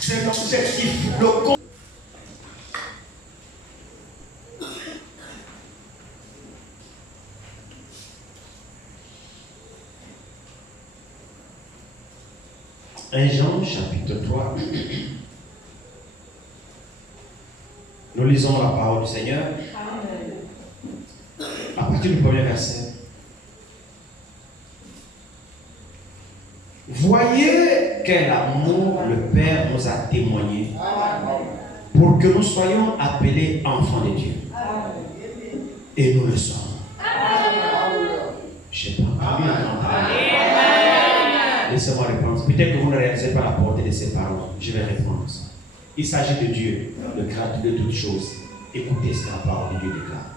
C'est l'objectif. Un Jean chapitre 3. Nous lisons la parole du Seigneur. À partir du premier verset. Voyez quel amour le Père nous a témoigné pour que nous soyons appelés enfants de Dieu. Et nous le sommes. Je ne sais pas. Laissez-moi répondre. Peut-être que vous ne réalisez pas la portée de ces paroles. Je vais répondre. Il s'agit de Dieu, le créateur de toutes choses. Écoutez ce que la parole de Dieu déclare.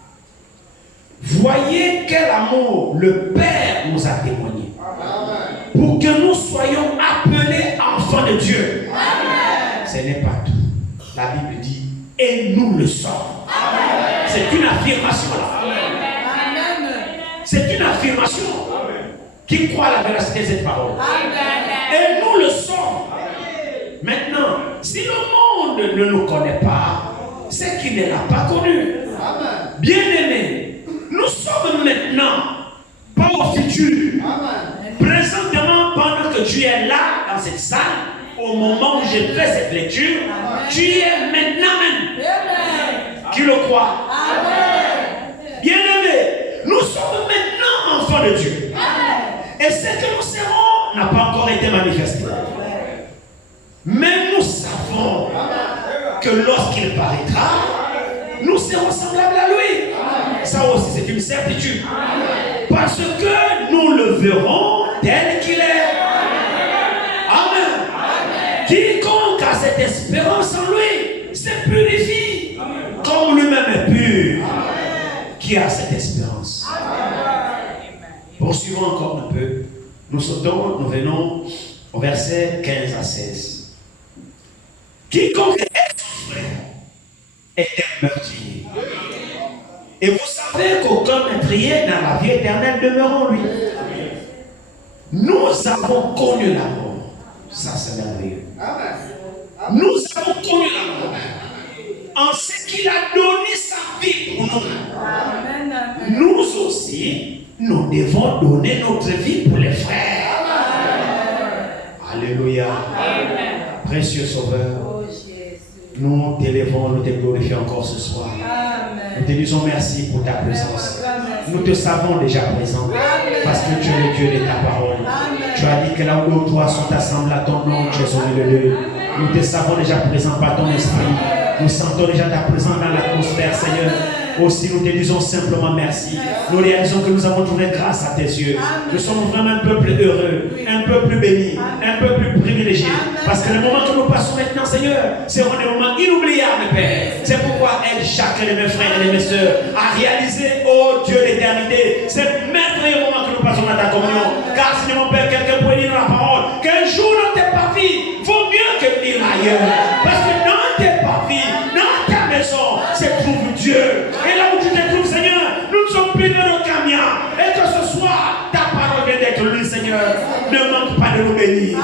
Voyez quel amour le Père nous a témoigné pour que nous soyons appelés enfants de Dieu. Ce n'est pas tout. La Bible dit et nous le sommes. C'est une affirmation là. C'est une affirmation. Qui croit à la véracité de cette parole? Et nous le sommes. Maintenant, si le monde ne nous connaît pas, c'est qu'il ne l'a pas connu. Bien-aimés, nous sommes maintenant, pas au futur. Présentement, pendant que tu es là, dans cette salle, au moment où je fais cette lecture, tu y es maintenant même. Qui le croit? Bien-aimés, nous sommes maintenant enfants de Dieu. Et ce que nous serons n'a pas encore été manifesté. Mais nous savons que lorsqu'il paraîtra, nous serons semblables à lui. Ça aussi, c'est une certitude. Parce que nous le verrons tel qu'il est. Amen. Quiconque a cette espérance en lui se purifie comme lui-même est pur. Qui a cette espérance? Poursuivons encore un peu. Nous sautons, nous venons au verset 15 à 16. Quiconque est son frère est un meurtrier. Et vous savez qu'aucun meurtrier dans la vie éternelle demeure en lui. Nous avons connu la mort. Ça, c'est merveilleux. Nous avons connu la mort. En ce qu'il a donné sa vie pour nous. Nous aussi, nous devons donner notre vie pour les frères. Alléluia. Précieux Sauveur, nous t'élevons, nous te glorifions encore ce soir. Nous te disons merci pour ta présence. Nous te savons déjà présent parce que tu es le Dieu de ta parole. Tu as dit que là où toi sont assemblés à ton nom, tu es au milieu d'eux. Nous te savons déjà présent par ton esprit. Nous sentons déjà ta présence dans l'atmosphère, Seigneur. Aussi, nous te disons simplement merci. Nous réalisons que nous avons trouvé grâce à tes yeux. Nous sommes vraiment un peuple heureux, un peuple béni, un peuple privilégié. Parce que les moments que nous passons maintenant, Seigneur, seront des moments inoubliables, Père. C'est pourquoi aide chacun de mes frères et de mes sœurs à réaliser, oh Dieu d'éternité, ces merveilleux moments que nous passons dans ta communion. Car si mon Père, quelqu'un peut dire dans la parole qu'un jour dans tes parvis vaut mieux que venir ailleurs. Parce que dans tes parvis, dans ta maison, c'est trouve Dieu. Et là où tu te trouves, Seigneur, nous ne sommes plus dans nos camions. Et que ce soir, ta parole vient d'être lue, Seigneur. Ne manque pas de nous bénir.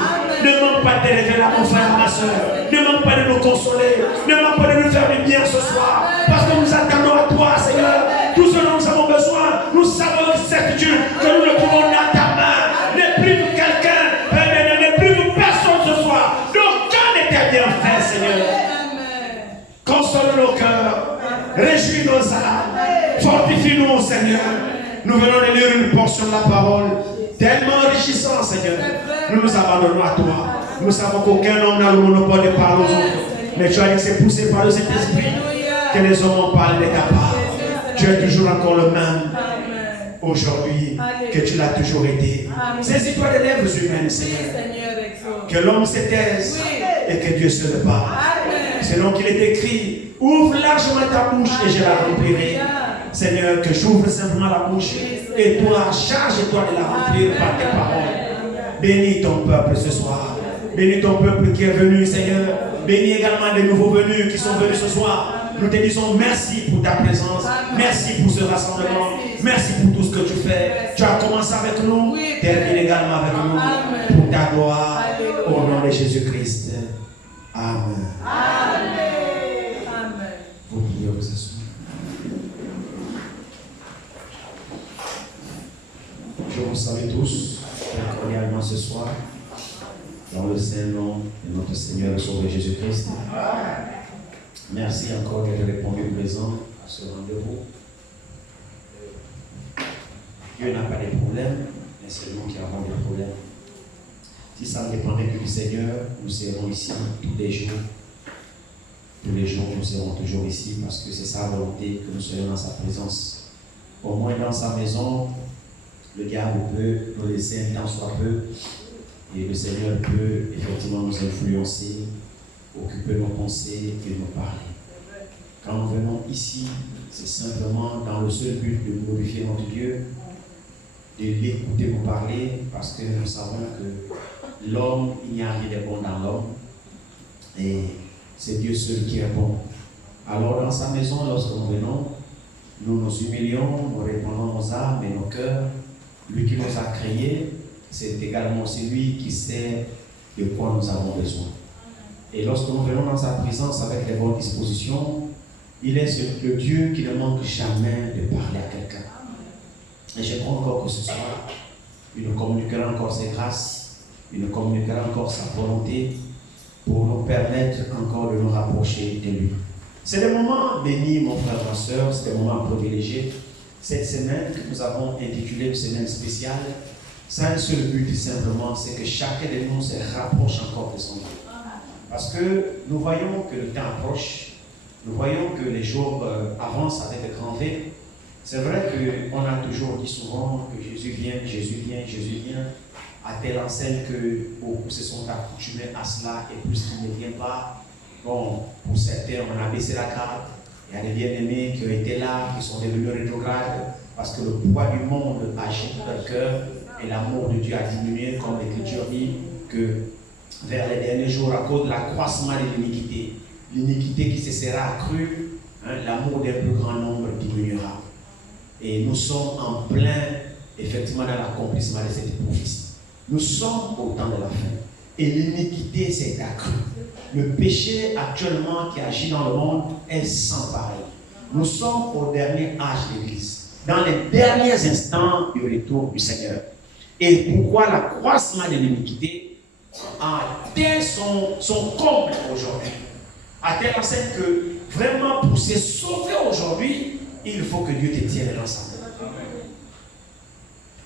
Ne manque pas de révéler à mon frère, à ma soeur. Ne manque pas de nous consoler. Ne manque pas de nous faire du bien ce soir. Parce que nous attendons à toi, Seigneur. Tout ce dont nous avons besoin, nous savons avec certitude que nous le trouvons dans ta main. Ne prive quelqu'un, ne prive personne ce soir. Donc, quand était bien fait, Seigneur. Console nos cœurs. Réjouis nos âmes, fortifie-nous, Seigneur. Nous venons de lire une portion de la parole tellement enrichissante, Seigneur. Nous nous abandonnons à toi. Nous savons qu'aucun homme n'a le monopole de parler aux autres. Mais tu as dit que c'est poussé par le Saint-Esprit que les hommes ont parlé de ta part. Tu es toujours encore le même aujourd'hui que tu l'as toujours été. Saisis-toi des lèvres humaines, Seigneur. Que l'homme se taise et que Dieu se parle. Selon qu'il est écrit, ouvre largement ta bouche et je la remplirai. Seigneur, que j'ouvre simplement la bouche et toi, charge-toi de la remplir par tes paroles. Bénis ton peuple ce soir. Bénis ton peuple qui est venu, Seigneur. Bénis également les nouveaux venus qui sont venus ce soir. Nous te disons merci pour ta présence. Merci pour ce rassemblement. Merci pour tout ce que tu fais. Tu as commencé avec nous. Termine également avec nous. Pour ta gloire. Au nom de Jésus-Christ. Amen. Amen. Vous pouvez vous asseoir. Je vous salue tous cordialement ce soir dans le saint nom de notre Seigneur et Sauveur Jésus-Christ. Merci encore d'être répondu présent à ce rendez-vous. Dieu n'a pas de problème, mais c'est nous qui avons des problèmes. Si ça ne dépendait que du Seigneur, nous serons ici tous les jours. Tous les jours, nous serons toujours ici parce que c'est sa volonté que nous soyons dans sa présence. Au moins dans sa maison, le diable peut nous laisser un temps soit peu et le Seigneur peut effectivement nous influencer, occuper nos pensées et nous parler. Quand nous venons ici, c'est simplement dans le seul but de glorifier notre Dieu, de l'écouter nous parler parce que nous savons que l'homme, il n'y a rien de bon dans l'homme et c'est Dieu seul qui est bon. Alors dans sa maison, lorsque nous venons, nous nous humilions, nous répandons nos âmes et nos cœurs. Lui qui nous a créés, c'est également celui qui sait de quoi nous avons besoin. Et lorsque nous venons dans sa présence avec les bonnes dispositions, il est le Dieu qui ne manque jamais de parler à quelqu'un. Et je crois encore que ce soir, il nous communiquera encore ses grâces, il nous communiquera encore sa volonté pour nous permettre encore de nous rapprocher de lui. C'est des moments bénis, mon frère, ma soeur, c'est des moments privilégiés. Cette semaine que nous avons intitulée une semaine spéciale, ça a un seul but simplement, c'est que chacun de nous se rapproche encore de son Dieu. Parce que nous voyons que le temps approche, nous voyons que les jours avancent avec un grand V. C'est vrai qu'on a toujours dit souvent que Jésus vient, Jésus vient, Jésus vient, à telle enseigne que beaucoup se sont accoutumés à cela et plus qu'il ne vient pas. Bon, pour certains, on a baissé la garde. Il y a des bien-aimés qui ont été là, qui sont devenus rétrogrades, parce que le poids du monde agite leur cœur et l'amour de Dieu a diminué, comme l'Écriture dit, que vers les derniers jours, à cause de l'accroissement de l'iniquité qui se sera accrue, l'amour d'un plus grand nombre diminuera. Et nous sommes en plein, effectivement, dans l'accomplissement de cette prophétie. Nous sommes au temps de la fin. Et l'iniquité s'est accrue. Le péché actuellement qui agit dans le monde est sans pareil. Nous sommes au dernier âge de l'Église, dans les derniers instants du retour du Seigneur. Et pourquoi l'accroissement de l'iniquité a atteint son comble aujourd'hui, à telle enseigne que vraiment pour se sauver aujourd'hui, il faut que Dieu te tienne ensemble.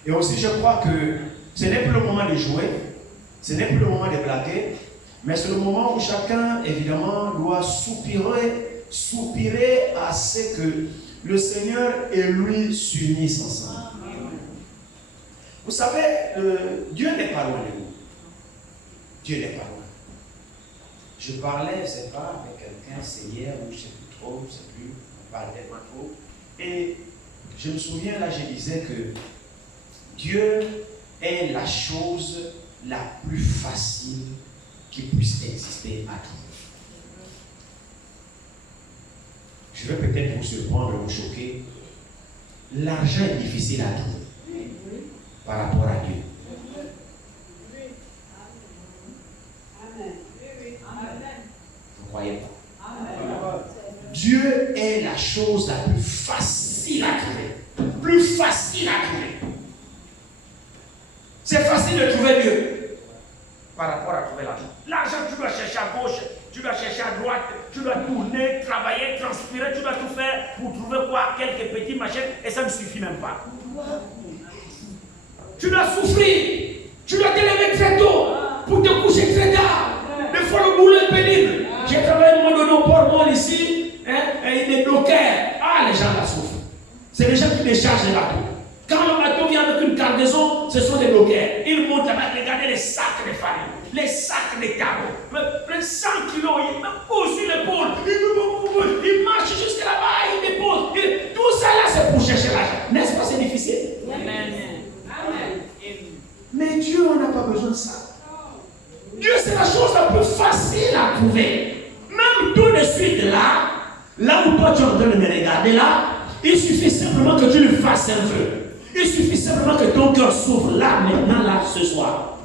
Et aussi je crois que ce n'est plus le moment de jouer, ce n'est plus le moment de blaguer, mais c'est le moment où chacun, évidemment, doit soupirer à ce que le Seigneur et lui s'unissent ensemble. Vous savez, Dieu n'est pas loin de nous. Dieu n'est pas loin. Je parlais, je ne sais pas, avec quelqu'un, c'est hier, ou je ne sais plus trop, je ne sais plus, on parlait tellement trop. Et je me souviens, là, je disais que Dieu est la chose la plus facile qui puisse exister à trouver. Je vais peut-être vous surprendre, vous choquer. L'argent est difficile à trouver par rapport à Dieu. Vous ne croyez pas? Dieu est la chose la plus facile à trouver. Plus facile à trouver. C'est facile de trouver Dieu par rapport à trouver l'argent. L'argent, tu dois chercher à gauche, tu dois chercher à droite, tu dois tourner, travailler, transpirer, tu dois tout faire pour trouver quoi? Quelques petits machins, et ça ne suffit même pas. Tu dois souffrir, tu dois te lever très tôt pour te coucher très tard. Des fois, le boulot est pénible. J'ai travaillé au moment donné au port ici, et des dockers. Ah, les gens là souffrent. C'est les gens qui déchargent les bateaux. Quand le bateau vient avec une cargaison, ce sont des dockers. Ils montent là-bas, regardez les sacs de farine, les sacs de carreaux, les 100 kilos, ils me posent sur l'épaule, ils marchent jusqu'à là-bas, ils déposent. Tout ça là, c'est pour chercher l'argent. N'est-ce pas, c'est difficile? Amen. Mais Dieu, on n'a pas besoin de ça. Dieu, c'est la chose la plus facile à trouver. Même tout de suite là où toi tu es en train de me regarder là, il suffit simplement que tu le fasses un peu. Il suffit simplement que ton cœur s'ouvre là, maintenant, là, ce soir.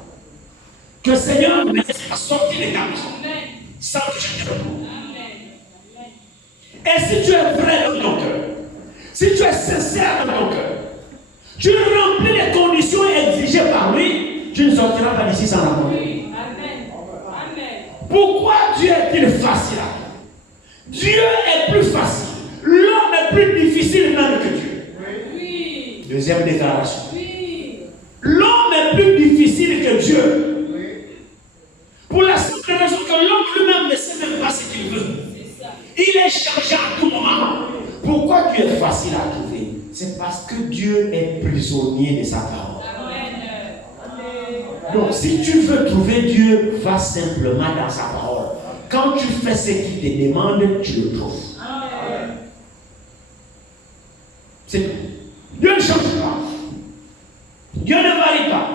Que le Seigneur me laisse sortir de ta maison. Sans que je te retrouve. Et si tu es vrai dans ton cœur, si tu es sincère dans ton cœur, tu remplis les conditions exigées par lui, tu ne sortiras pas d'ici sans l'amour. Pourquoi Dieu est-il facile à toi? Dieu est plus facile. L'homme est plus difficile même que Dieu. Oui. Deuxième déclaration. Oui. L'homme est plus difficile que Dieu. Oui. Pour la simple raison que l'homme lui-même ne sait même pas ce qu'il veut. Il est chargé à tout moment. Pourquoi Dieu est facile à trouver? C'est parce que Dieu est prisonnier de sa parole. Donc, si tu veux trouver Dieu, va simplement dans sa parole. Quand tu fais ce qu'il te demande, tu le trouves. C'est tout. Dieu ne change pas. Dieu ne varie pas.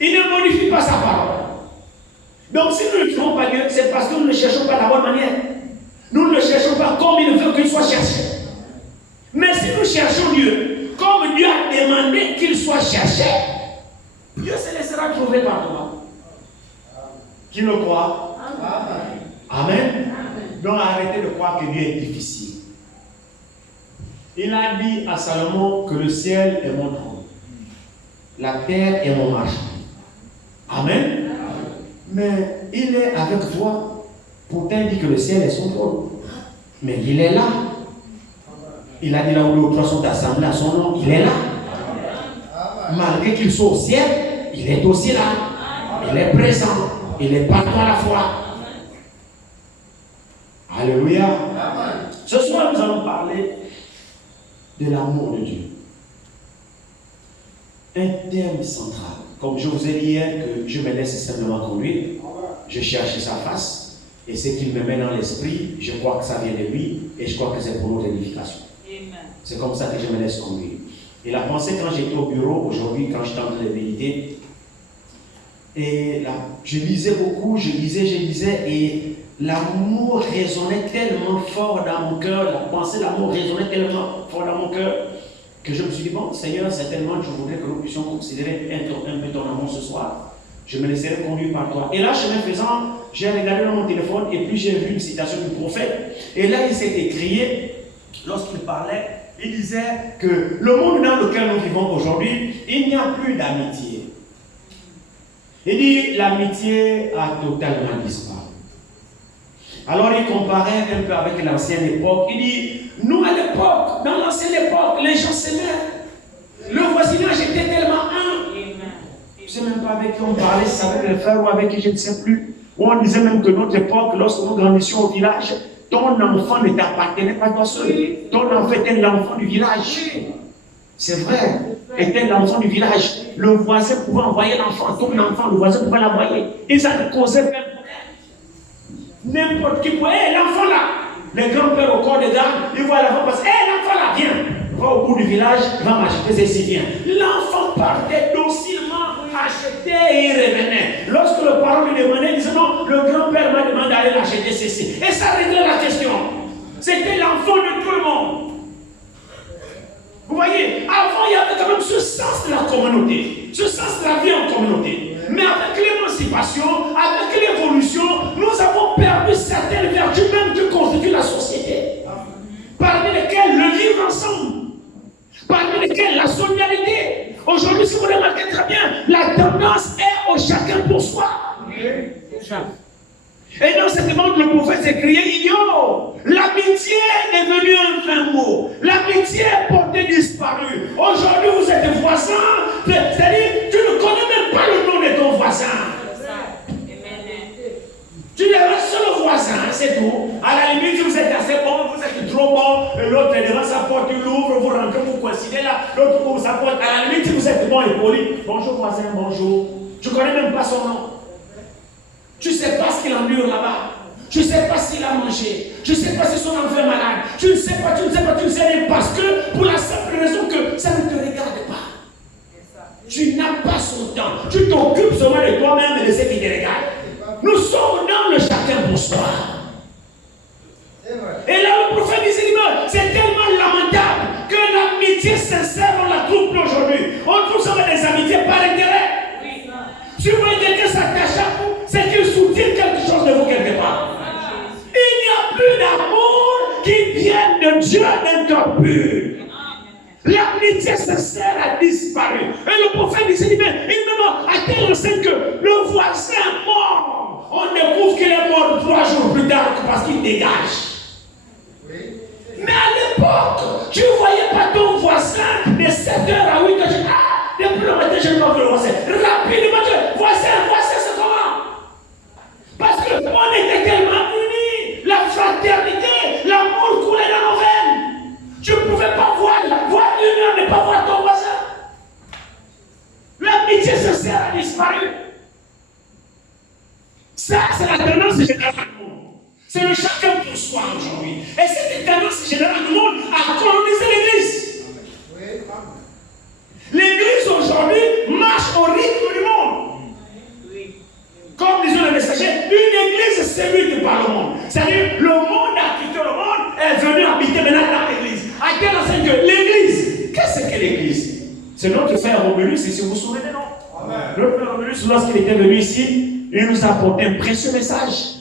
Il ne modifie pas sa parole. Donc, si nous ne trouvons pas Dieu, c'est parce que nous ne cherchons pas de la bonne manière. Nous ne le cherchons pas comme il veut qu'il soit cherché. Mais si nous cherchons Dieu, comme Dieu a demandé qu'il soit cherché, Dieu se laissera trouver par toi. Qui le croit? Amen. Amen. Donc arrêtez de croire que Dieu est difficile. Il a dit à Salomon que le ciel est mon trône, la terre est mon marché. Amen. Mais il est avec toi. Pourtant il dit que le ciel est son trône. Mais il est là. Il a dit là où les trois sont assemblés à son nom, il est là. Malgré qu'il soit au ciel, il est aussi là. Il est présent. Il est partout à la fois. Alléluia. Ce soir, nous allons parler de l'amour de Dieu. Un thème central. Comme je vous ai dit hier que je me laisse simplement conduire. Je cherche sa face. Et ce qu'il me met dans l'esprit, je crois que ça vient de lui. Et je crois que c'est pour notre édification. C'est comme ça que je me laisse conduire. Et la pensée, quand j'étais au bureau aujourd'hui, quand j'étais en train de méditer, et là, je lisais beaucoup, je lisais, et l'amour résonnait tellement fort dans mon cœur, la pensée d'amour résonnait tellement fort dans mon cœur, que je me suis dit, bon, Seigneur, certainement, je voudrais que nous puissions considérer un peu ton amour ce soir. Je me laisserai conduire par toi. Et là, chemin faisant, j'ai regardé dans mon téléphone, et puis j'ai vu une citation du prophète, et là, il s'est écrié, lorsqu'il parlait, il disait que le monde dans lequel nous vivons aujourd'hui, il n'y a plus d'amitié. Il dit l'amitié a totalement disparu. Alors il comparait un peu avec l'ancienne époque. Il dit, nous à l'époque, dans l'ancienne époque, les gens s'aimaient. Le voisinage était tellement un. Je ne sais même pas avec qui on parlait, si c'est avec les frères ou avec qui je ne sais plus. Où on disait même que notre époque, lorsque nous grandissions au village, ton enfant ne t'appartenait pas toi seul. Ton enfant était l'enfant du village. C'est vrai, était l'enfant du village. Le voisin pouvait envoyer l'enfant, ton enfant, le voisin pouvait l'envoyer. Et ça ne causait même n'importe qui pouvait, l'enfant là. Les grands-pères au corps de garde, ils voient l'enfant passer. L'enfant là, viens. Va au bout du village, va m'acheter ceci, viens. L'enfant partait docilement, achetait et il revenait. Lorsque le parent lui demandait, il disait non, le grand-père m'a demandé d'aller l'acheter ceci. Et ça réglait la question. C'était l'enfant de tout le monde. Vous voyez, avant il y avait quand même ce sens de la communauté, ce sens de la vie en communauté. Mais avec l'émancipation, avec l'évolution, nous avons perdu certaines vertus même qui constituent la société. Parmi lesquelles le vivre ensemble, parmi lesquelles la solidarité. Aujourd'hui, si vous remarquez très bien, la tendance est au chacun pour soi. Et dans cette monde, le prophète s'est crié idiot. L'amitié est devenue un vain mot. L'amitié est portée disparue. Aujourd'hui, vous êtes voisins. C'est-à-dire, tu ne connais même pas le nom de ton voisin. Tu es un seul voisin, c'est tout. À la limite, si vous êtes assez bon, vous êtes trop bon, et l'autre est devant sa porte, il l'ouvre, vous rentrez, vous coïncidez là, l'autre ouvre sa porte. À la limite, si vous êtes bon et poli, bonjour voisin, bonjour. Tu ne connais même pas son nom. Tu ne sais pas ce qu'il endure là-bas. Tu ne sais pas s'il a mangé. Tu ne sais pas si son enfant est malade. Tu ne sais pas, tu ne sais pas, tu ne sais rien. Parce que, pour la simple raison que ça ne te regarde pas. Tu n'as pas son temps. Tu t'occupes seulement de toi-même et de ce qui te regarde. Nous sommes dans le chacun pour soi. Et là, le prophète dit, c'est tellement lamentable que l'amitié sincère, on la trouve plus aujourd'hui. On trouve seulement des amitiés par intérêt. Si vous voyez quelqu'un s'attache à vous, c'est qu'il soutient quelque chose de vous quelque part. Il n'y a plus d'amour qui vient de Dieu d'un cœur pur. L'amitié sincère a disparu. Et le prophète dit, il me à tel enseigne que le voisin est mort. On découvre qu'il est mort 3 jours plus tard parce qu'il dégage. Mais à l'époque, tu ne voyais pas ton voisin de 7h à 8h. Depuis le matin, je ne vois plus le voisin. Rapidement, voisin, c'est comment? Parce qu'on était tellement unis. La fraternité, l'amour coulait dans nos veines. Tu ne pouvais pas voir une heure, ne pas voir ton voisin. L'amitié sincère a disparu. Ça, c'est la tendance générale du monde. C'est le chacun pour soi aujourd'hui. Et cette tendance générale du monde a colonisé l'Église. L'Église aujourd'hui marche au rythme du monde. Comme disait le messager, une Église séduite par le monde. C'est-à-dire, le monde a quitté le monde et est venu habiter maintenant dans l'Église. À quel enseigne que l'Église, qu'est-ce que l'Église? C'est notre frère Romulus, si vous vous souvenez, non? Notre frère Romulus, lorsqu'il était venu ici, il nous a apporté un précieux message.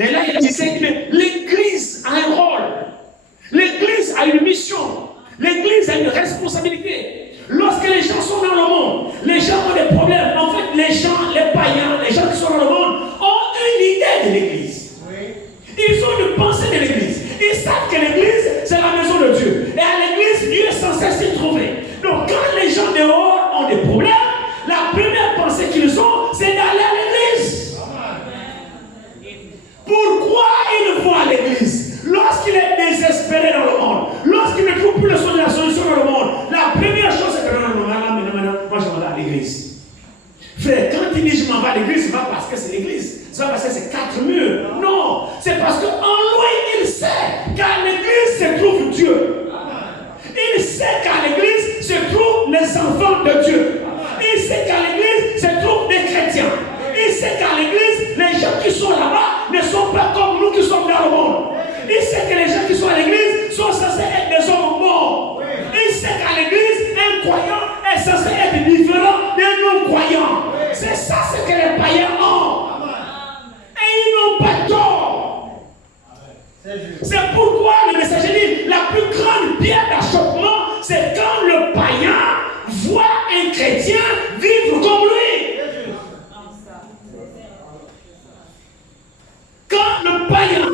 Et là, il disait que l'Église a un rôle. L'Église a une mission. L'Église a une responsabilité. Lorsque les gens sont dans le monde, les gens ont des problèmes. En fait, les gens, les païens, les gens qui sont dans le monde ont une idée de l'Église. Ils ont une pensée de l'Église. Ils savent que l'Église, c'est la maison de Dieu. Et à l'Église, Dieu est censé s'y trouver. Donc, quand les gens dehors ont des problèmes, la première pensée qu'ils ont, c'est d'aller à l'Église. Pourquoi ils vont à l'Église? Lorsqu'il est désespéré dans le monde, lorsqu'il ne trouve plus la solution dans le monde, la première chose c'est que non, moi je m'en vais à l'Église. Frère, quand il dit je m'en vais à l'Église, c'est pas parce que c'est l'Église, c'est pas parce que c'est 4 murs. Non, c'est parce qu'en lui, il sait qu'à l'Église se trouve Dieu. Il sait qu'à l'Église se trouvent les enfants de Dieu. Il sait qu'à l'Église se trouvent des chrétiens. Il sait qu'à l'Église, les gens qui sont là-bas ne sont pas comme nous qui sommes dans le monde. Il sait que les gens qui sont à l'Église sont censés être des hommes morts. Il sait qu'à l'Église, un croyant est censé être différent d'un non-croyant. C'est ça ce que les païens ont. Et ils n'ont pas tort. C'est pourquoi le messager dit la plus grande pierre d'achoppement, c'est quand le païen voit un chrétien vivre comme lui. Quand le païen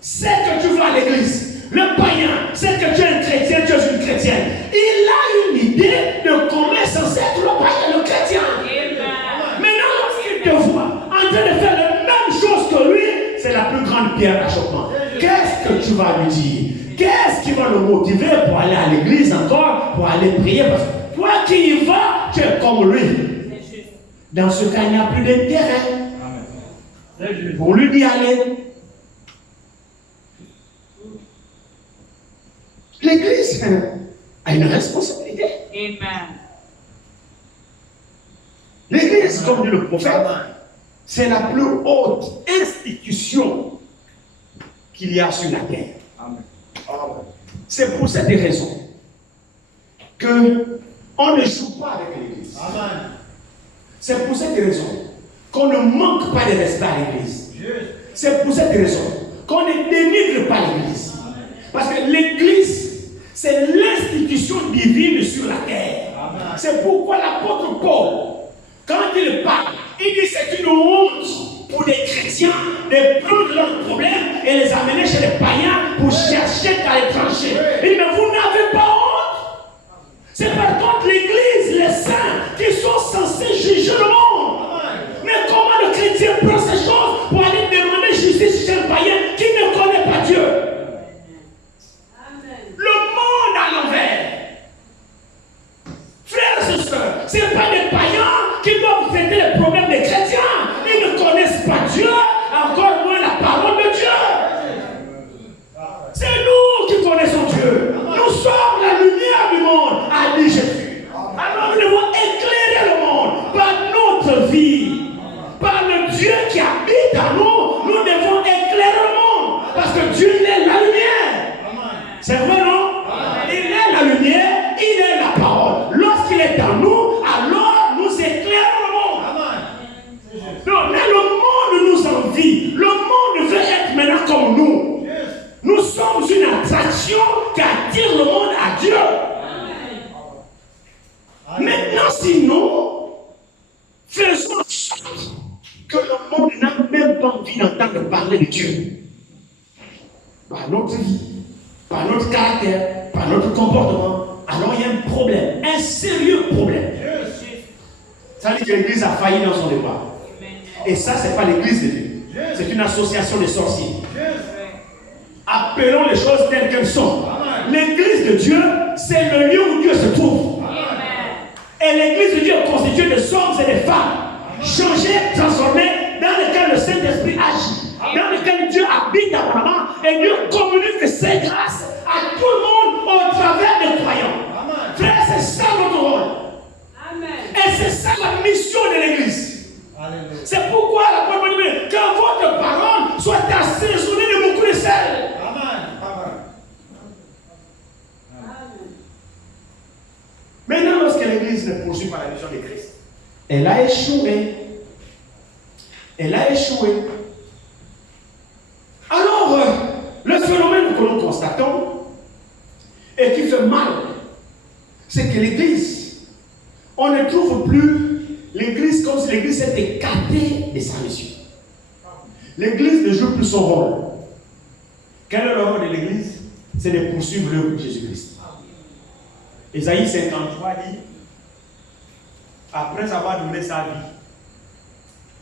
sait que tu vas à l'église, le païen sait que tu es un chrétien, tu es une chrétienne, il a une idée de comment est censé être le païen, le chrétien. prendre pierre d'achoppement. Qu'est-ce que tu vas lui dire? Qu'est-ce qui va le motiver pour aller à l'église encore, pour aller prier? Parce que toi qui y vas, tu es comme lui. Dans ce cas, il n'y a plus d'intérêt pour lui d'y aller. L'église a une responsabilité. Amen. L'église, comme dit le prophète, c'est la plus haute institution qu'il y a sur la terre. C'est pour cette raison qu'on ne joue pas avec l'église. C'est pour cette raison qu'on ne manque pas de respect à l'église. C'est pour cette raison qu'on ne dénigre pas l'église. Parce que l'église, c'est l'institution divine sur la terre. C'est pourquoi l'apôtre Paul, quand il parle, il dit c'est une honte pour des chrétiens de prendre leurs problèmes et les amener chez les païens pour chercher à l'étranger. Il dit mais vous n'avez pas honte. C'est par contre l'église, les saints, qui sont censés juger le monde. Mais comment le chrétien prend ces choses pour aller demander justice chez un païen qui ne connaît pas Dieu? Le monde à l'envers. Frères et sœurs, ce n'est pas des païens qui doivent traiter les problèmes des chrétiens. Ils ne connaissent pas Dieu, encore moins la parole de Dieu. C'est nous qui connaissons Dieu. Nous sommes la lumière du monde, a dit Jésus. Alors nous devons éclairer le monde par notre vie. Par le Dieu qui habite en nous, nous devons éclairer le monde. Parce que Dieu, il est la lumière. C'est vrai, non? Il est la lumière, il est la parole. Lorsqu'il est en nous, alors nous éclairons le monde. Donc, mais le monde nous envie. Le monde veut être maintenant comme nous. Nous sommes une attraction qui attire le monde à Dieu. Maintenant, sinon, faisons en sorte que le monde n'a même pas envie d'entendre parler de Dieu. Par notre vie, par notre caractère, par notre comportement, alors il y a un problème, un sérieux problème. Ça veut dire que l'église a failli dans son devoir. Et ça, ce n'est pas l'église de Dieu. C'est une association de sorciers. Appelons les choses telles qu'elles sont. L'église de Dieu, c'est le lieu où Dieu se trouve. Et l'église de Dieu est constituée de hommes et de femmes, changés, transformés, dans lesquels le Saint-Esprit agit, dans lesquels Dieu habite abondamment, et Dieu communique ses grâces à tout le monde au travers des croyants. Frère, c'est ça notre rôle. Et c'est ça la mission de l'église. C'est pourquoi la parole dit que votre parole soit assaisonnée de beaucoup de sel. Maintenant, lorsque l'église ne poursuit pas la mission de Christ, elle a échoué. Elle a échoué. Alors, le phénomène que nous constatons et qui fait mal, c'est que l'église, on ne trouve plus l'église comme si l'église s'était écartée de sa mission. L'église ne joue plus son rôle. Quel est le rôle de l'église? C'est de poursuivre l'œuvre de Jésus-Christ. Ésaïe 53 dit, après avoir donné sa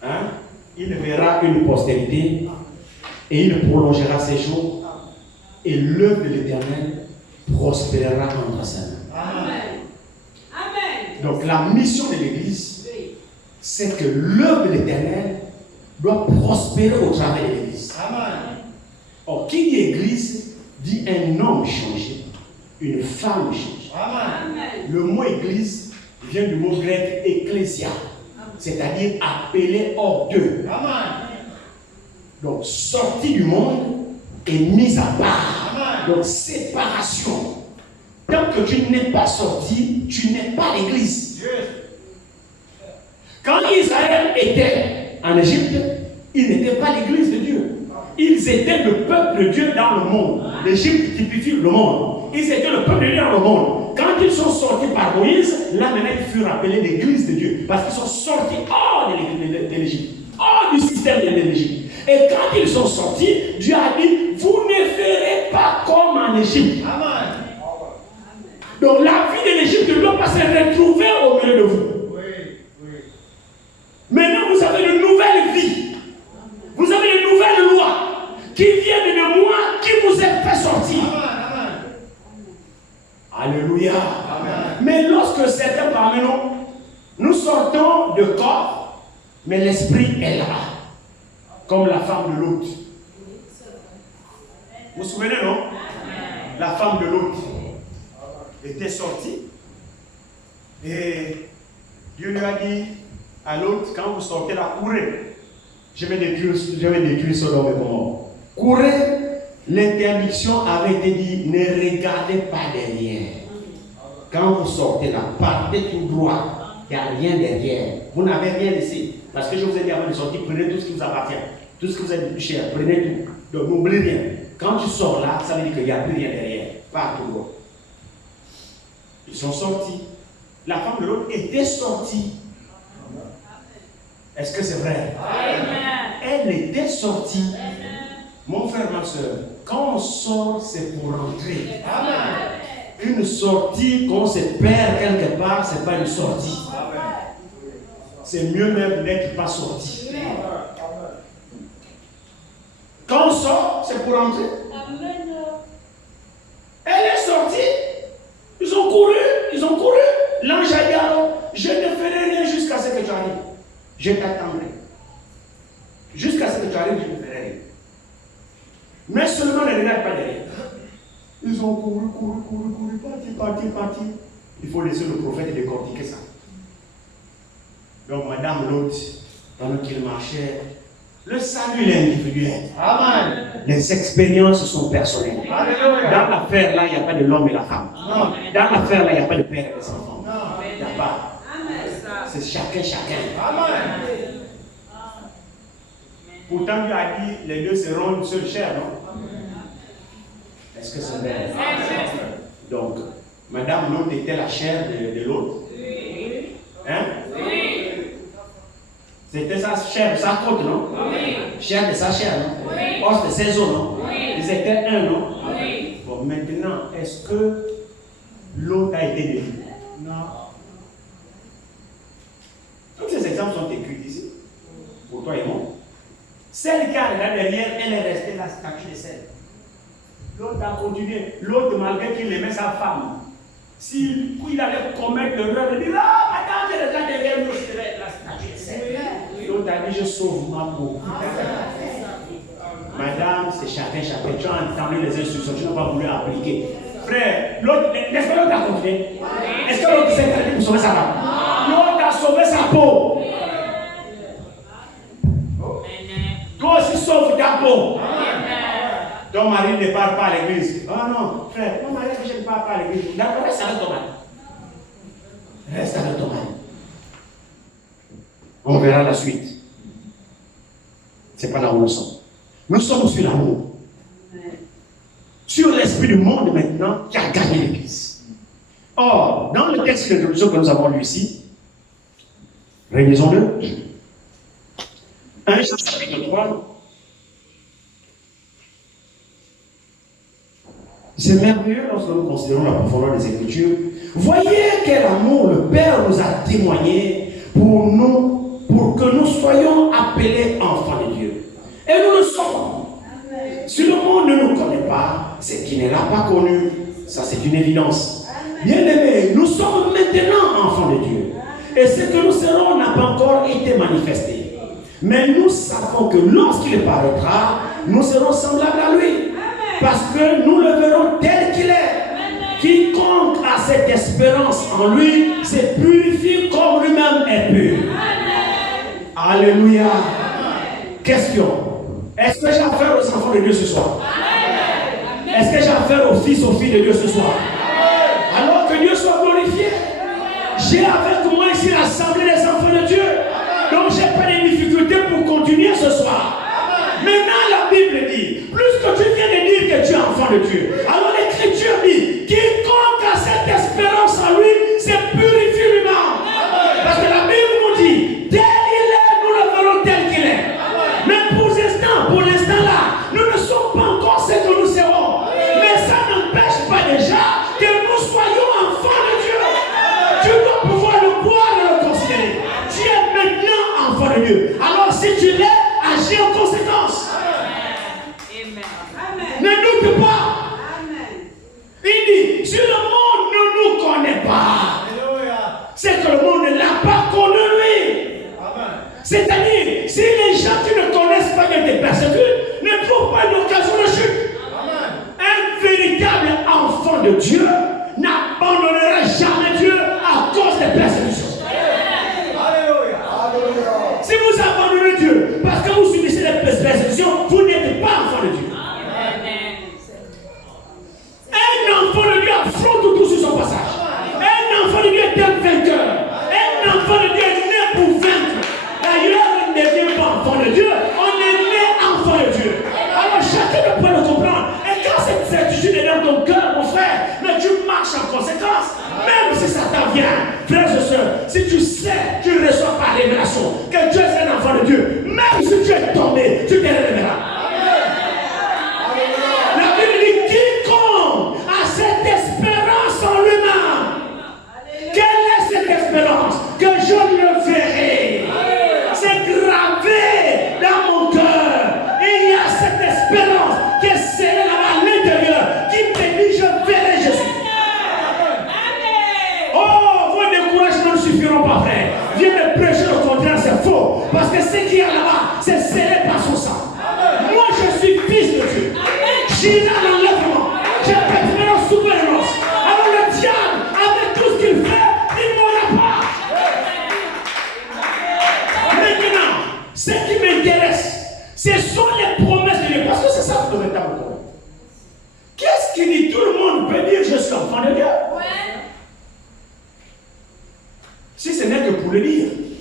vie, il verra une postérité et il prolongera ses jours et l'œuvre de l'Éternel prospérera entre ses mains. Amen. Donc la mission de l'Église, c'est que l'œuvre de l'Éternel doit prospérer au travers de l'Église. Or, qui dit Église dit un homme changé, une femme changée. Le mot Église vient du mot grec ecclésia, c'est-à-dire appelé hors d'eux. Donc, sorti du monde et mise à part. Donc, séparation. Tant que tu n'es pas sorti, tu n'es pas l'Église. Quand Israël était en Égypte, ils n'étaient pas l'Église de Dieu. Ils étaient le peuple de Dieu dans le monde. L'Égypte typifie le monde. Ils étaient le peuple de Dieu dans le monde. Quand ils sont sortis par Moïse, là maintenant ils furent appelés l'Église de Dieu. Parce qu'ils sont sortis hors de l'Égypte, hors du système de l'Égypte. Et quand ils sont sortis, Dieu a dit, vous ne ferez pas comme en Égypte. Donc la vie de l'Égypte ne doit pas se retrouver au milieu de vous. Maintenant vous avez une nouvelle vie. Vous avez une nouvelle loi. vous êtes fait sortir. Alléluia. Mais lorsque certains parmi nous sortons de corps, mais l'esprit est là, comme la femme de Lot. Vous vous souvenez, non? La femme de Lot était sortie et Dieu lui a dit à Lot, quand vous sortez là, courez. Je vais détruire Sodome et Gomorrhe. Courez. L'interdiction avait été dit, ne regardez pas derrière. Quand vous sortez là, partez tout droit. Il n'y a rien derrière. Vous n'avez rien laissé. Parce que je vous ai dit avant de sortir, prenez tout ce qui vous appartient. Tout ce que vous avez de plus cher, prenez tout. Donc n'oubliez rien. Quand tu sors là, ça veut dire qu'il n'y a plus rien derrière. Partout. Ils sont sortis. La femme de l'autre était sortie. Est-ce que c'est vrai? Elle était sortie. Mon frère, ma soeur, quand on sort, c'est pour rentrer. Une sortie, quand on se perd quelque part, ce n'est pas une sortie. C'est mieux même d'être pas sorti. Quand on sort, c'est pour rentrer. Elle est sortie. Ils ont couru. L'ange a dit alors, je ne ferai rien jusqu'à ce que tu arrives. Je t'attendrai. Jusqu'à ce que tu arrives, je ne ferai rien. Mais seulement ne regarde pas derrière. Ils ont couru, parti. Il faut laisser le prophète décortiquer ça. Donc, Madame Lot, pendant qu'il marchait, le salut est individuel. Amen. Les expériences sont personnelles. Alléluia. Dans l'affaire là, il n'y a pas de l'homme et la femme. Non. Dans l'affaire là, il n'y a pas de père et des enfants. Il n'y a pas. C'est chacun. Amen. Pourtant, Dieu a dit, les deux seront une seule chair, non? Est-ce que c'est vrai? Donc, Madame Lot était la chair de l'autre. Hein? C'était sa chair de sa côte, non? Chair de sa chair, non? Os de ses os, non? Ils étaient un, non? Bon, maintenant, est-ce que l'autre a été détruit? Non. Tous ces exemples sont écrits ici, pour toi et moi. Celle qui est là derrière, elle est restée la statue de celle. L'autre a continué. L'autre, malgré qu'il aimait sa femme, s'il allait commettre l'erreur de dire, ah, madame, je regarde derrière nous, je serai la statue de celle. L'autre a dit, je sauve ma peau. Madame, c'est chacun. Tu as entendu les instructions, tu n'as pas voulu appliquer. Frère, l'autre, n'est-ce pas l'autre a continué? Est-ce que l'autre s'est traité pour sauver sa femme? L'autre a sauvé sa peau. Toi aussi sauve ta peau. Ton mari ne part pas à l'église. Oh non, frère, mon mari ne part pas à l'église. D'accord, reste avec ton mari. Reste avec ton mari. On verra la suite. C'est pas là où nous sommes. Nous sommes sur l'amour. Sur l'esprit du monde maintenant qui a gagné l'église. Or, dans le texte d'introduction que nous avons lu ici, réalisons-le. 1 chapitre 3. C'est merveilleux lorsque nous considérons la profondeur des Écritures. Voyez quel amour le Père nous a témoigné pour que nous soyons appelés enfants de Dieu. Et nous le sommes. Si le monde ne nous connaît pas, c'est qu'il ne l'a pas connu. Ça, c'est une évidence. Bien-aimés, nous sommes maintenant enfants de Dieu. Et ce que nous serons n'a pas encore été manifesté. Mais nous savons que lorsqu'il paraîtra, nous serons semblables à lui. Parce que nous le verrons tel qu'il est. Quiconque a cette espérance en lui se purifie comme lui-même est pur. Alléluia. Question. Est-ce que j'ai affaire aux enfants de Dieu ce soir? Est-ce que j'ai affaire aux filles de Dieu ce soir? Alors que Dieu soit glorifié. J'ai avec moi ici l'assemblée des enfants de Dieu. Donc j'ai pas de difficultés pour continuer ce soir. Maintenant la Bible dit, plus que tu viens de dire que tu es enfant de Dieu, alors l'Écriture dit, quiconque a cette espérance en lui, se purifie lui-même. Parce que la Bible nous dit, tel il est, nous le verrons tel qu'il est. Mais pour l'instant là, nous ne sommes pas encore ce que nous serons. Mais ça n'empêche pas déjà que nous soyons enfants de Dieu. Tu dois pouvoir le voir et le considérer. Tu es maintenant enfant de Dieu. Alors si tu l'es, agis en conséquence. Ne doute pas.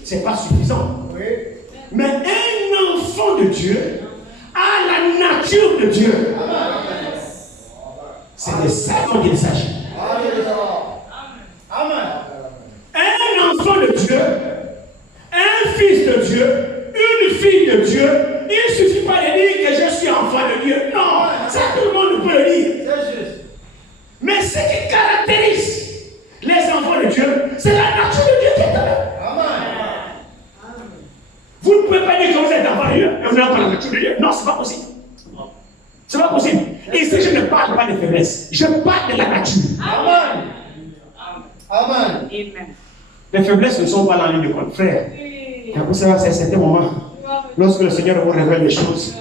ce n'est pas suffisant. Oui. Mais un enfant de Dieu a la nature de Dieu. C'est de ça dont il s'agit. Amen. Un enfant de Dieu, un fils de Dieu, une fille de Dieu, il ne suffit pas de dire que je suis enfant de Dieu. Non, ça tout le monde peut le dire. C'est juste. Mais ce qui caractérise les enfants de Dieu, c'est la nature de Dieu qui est en eux. Amen. Vous ne pouvez pas dire que vous êtes enfant de Dieu et vous n'avez pas la nature de Dieu. Non, ce n'est pas possible. Ce n'est pas possible. Ici, je ne parle pas de faiblesse. Je parle de la nature. Amen. Amen. Les faiblesses ne sont pas dans la ligne de compte, frère. Vous savez, c'est à certains moments, lorsque le Seigneur vous révèle les choses,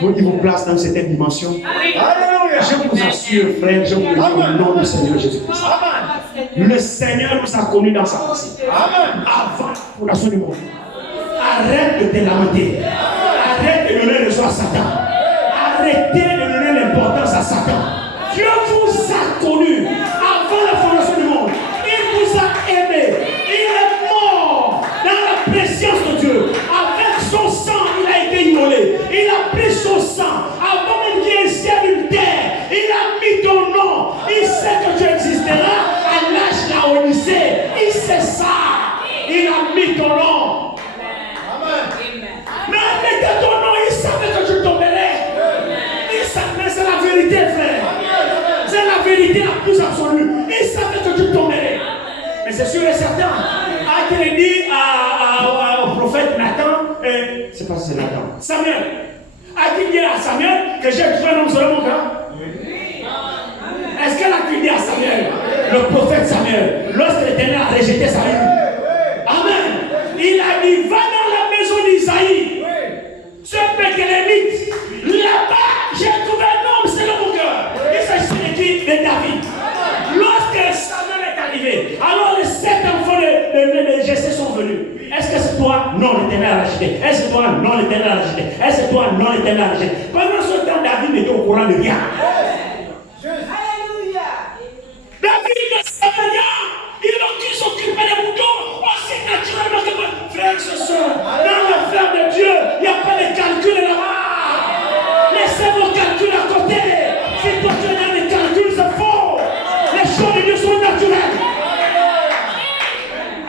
il vous place dans certaines dimensions. Alléluia. Je vous assure, frère, je vous le dis au nom du Seigneur Jésus-Christ. Amen. Le Seigneur nous a connus dans sa pensée. Amen. Avant la fondation du monde. Arrête de te lamenter. Arrête de donner le soin à Satan. Arrêtez de donner l'importance à Satan. Dieu vous a connus avant la fondation du monde. Il vous a aimé. Il est mort dans la présence de Dieu. Avec son sang, il a été immolé. Il a pris son sang. Avant même qu'il y ait un ciel et une terre, il a mis ton nom. Il sait que tu existeras à l'âge de la Odyssée. Il sait ça. Il a mis ton nom. Mais avec ton nom, il savait que tu tomberais. Il savait, c'est la vérité, frère. C'est la vérité la plus absolue. Il savait que tu tomberais. Mais c'est sûr et certain. A-t-il dit au prophète Nathan, c'est pas si c'est Nathan, Samuel. A-t-il dit à Samuel que j'ai trouvé un homme selon mon cœur? Est-ce qu'elle a dit à Samuel, le prophète Samuel, lorsque l'Éternel a rejeté Saül? Amen. Il a dit, va dans la maison d'Isaïe. Ce Békélémite, là-bas, j'ai trouvé un homme selon mon cœur. Il s'agit de qui? De David. Lorsque Samuel est arrivé, alors les 7 enfants de Jessé sont venus. Est-ce que c'est toi? Non, l'Éternel a rejeté. Est-ce que toi? Non, l'Éternel a rejeté. Est-ce que toi? Non, l'Éternel a rejeté. Pendant ce temps, David n'était au courant de rien. David ne savait rien. Il s'occupait des moutons aussi naturellement que moi. Frères et sœurs, dans l'affaire de Dieu, il n'y a pas de calcul là-bas. Laissez vos calculs à côté. Si toi tu es dans les calculs, c'est faux. Les choses de Dieu sont naturelles.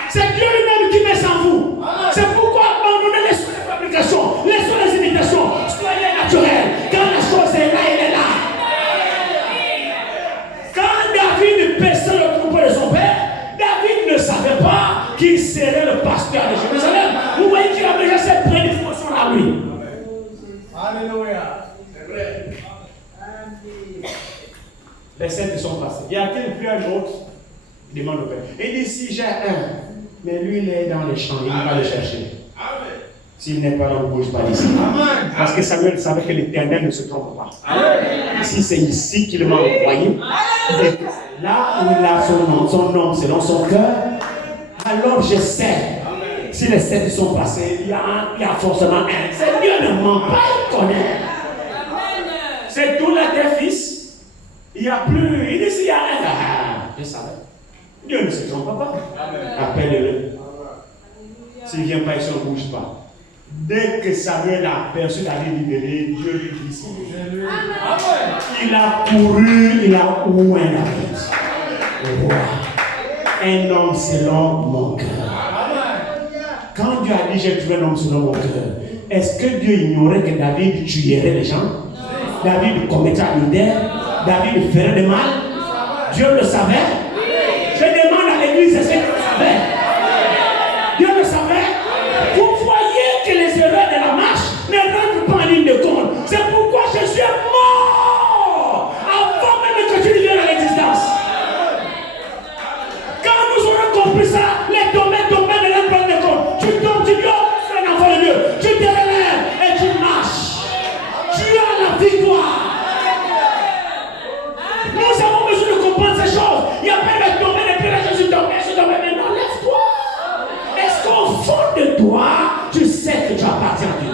C'est Dieu lui-même qui met sans vous. C'est pourquoi abandonnez les soins de fabrication, les soins des imitations. Soyez naturels. Quand la chose est là, elle est là. Quand David paissait le troupeau de son père, David ne savait pas qu'il serait le pasteur de Jérusalem. Vous voyez qu'il a déjà cette prédisposition à lui. Alléluia. C'est vrai. Les 7 sont passés. Y a-t-il plus un autre? Il demande au père. Il dit si j'ai un, mais lui il est dans les champs, il va le chercher. S'il n'est pas là, ne bouge pas d'ici. Parce que Samuel savait que l'Éternel ne se trompe pas. Si c'est ici qu'il m'a envoyé, et là où il a son nom selon son cœur, alors je sais. Si les 7 sont passés, il y a forcément un. C'est Dieu ne ment pas, il connaît. C'est tout là tes fils. Il n'y a plus. Il dit s'il y a un. Ah, je savais. Dieu ne se trompe pas. Appelle-le. S'il ne vient pas, il ne bouge pas. Dès que Samuel a aperçu David libéré, Dieu lui dit il a couru, il a oué David. Un homme selon mon cœur. Quand Dieu a dit j'ai trouvé un homme selon mon cœur, est-ce que Dieu ignorait que David tuerait les gens? David commettrait l'adultère? David ferait du mal? Dieu le savait? Je demande à l'église, est-ce que Dieu le savait? Dieu le savait? Vous voyez que les erreurs de la marche ne rentrent pas en ligne de compte. C'est pourquoi je suis mort avant même que tu ne viennes à l'existence. Quand nous aurons compris ça, les domaines ne rentrent pas en compte. Tu tombes, tu dis, oh, c'est un enfant de Dieu. Tu te relèves et tu marches. Tu as la victoire. Nous avons besoin de comprendre ces choses. Il n'y a pas de domaine et puis là je suis tombé, mais non, lève-toi. Est-ce qu'au fond de toi, tu sais que tu appartiens à Dieu?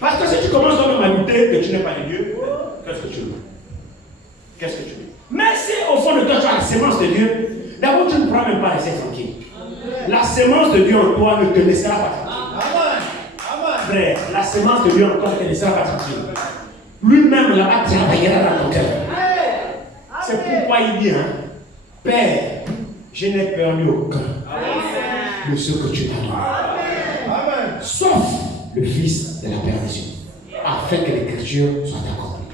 Parce que si tu commences à douter que tu n'es pas de Dieu, qu'est-ce que tu veux? Qu'est-ce que tu veux? Mais si au fond de toi tu as la sémence de Dieu, même pas rester tranquille. La semence de Dieu en toi ne te laissera pas tranquille. Amen. Frère, la semence de Dieu en toi ne te laissera pas tranquille. Lui-même là-bas travaillera dans ton cœur. C'est pourquoi il dit, Père, je n'ai perdu aucun de ce que tu m'as donné. Sauf le fils de la perdition, afin que l'écriture soit accordée.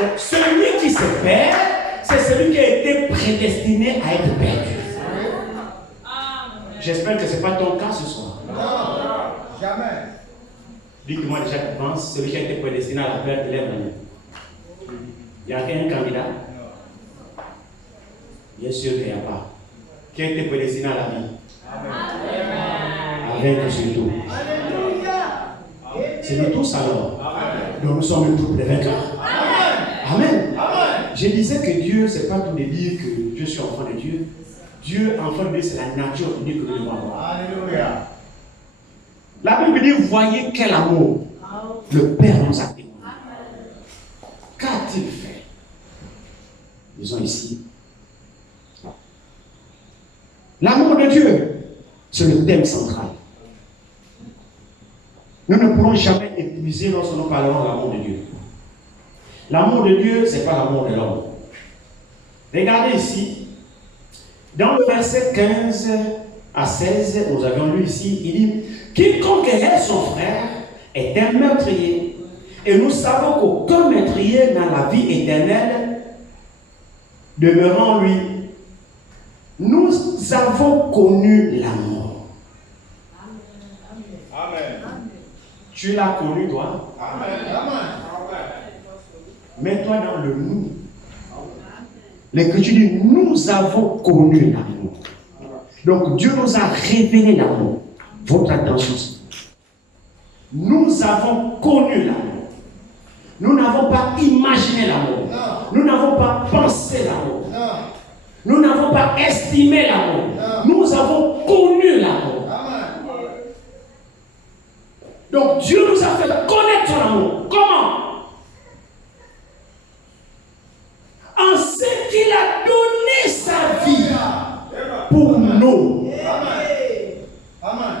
Donc, celui qui se perd, c'est celui qui a été prédestiné à être perdu. J'espère que ce n'est pas ton cas ce soir. Non, jamais. Dites-moi déjà tu penses, celui qui a été prédestiné à la perte, lève la main. Il y a un candidat? Bien sûr qu'il n'y a pas. Qui a été prédestiné à la vie? Avec surtout. C'est nous tous alors. Donc nous sommes tous des vainqueurs. Amen. Je disais que Dieu, ce n'est pas tout de dire que je suis enfant de Dieu. Dieu, enfant de Dieu, c'est la nature de Dieu que nous devons avoir. Alléluia. La Bible dit, voyez quel amour le Père nous a témoigné. Qu'a-t-il fait? Disons ici. L'amour de Dieu, c'est le thème central. Nous ne pourrons jamais épuiser lorsque nous parlerons de l'amour de Dieu. L'amour de Dieu, ce n'est pas l'amour de l'homme. Regardez ici, dans le verset 15 à 16, nous avions lu ici, il dit, quiconque est son frère est un meurtrier. Et nous savons qu'aucun meurtrier n'a la vie éternelle demeurant en lui. Nous avons connu l'amour. Amen. Tu l'as connu, toi? Amen. Mets-toi dans le nous. L'Écriture dit, nous avons connu l'amour. Donc Dieu nous a révélé l'amour. Votre attention. Nous avons connu l'amour. Nous n'avons pas imaginé l'amour. Nous n'avons pas pensé l'amour. Nous n'avons pas estimé l'amour. Nous avons connu l'amour. Donc Dieu nous a fait connaître son amour. Comment? En ce qu'il a donné sa vie pour nous. Amen.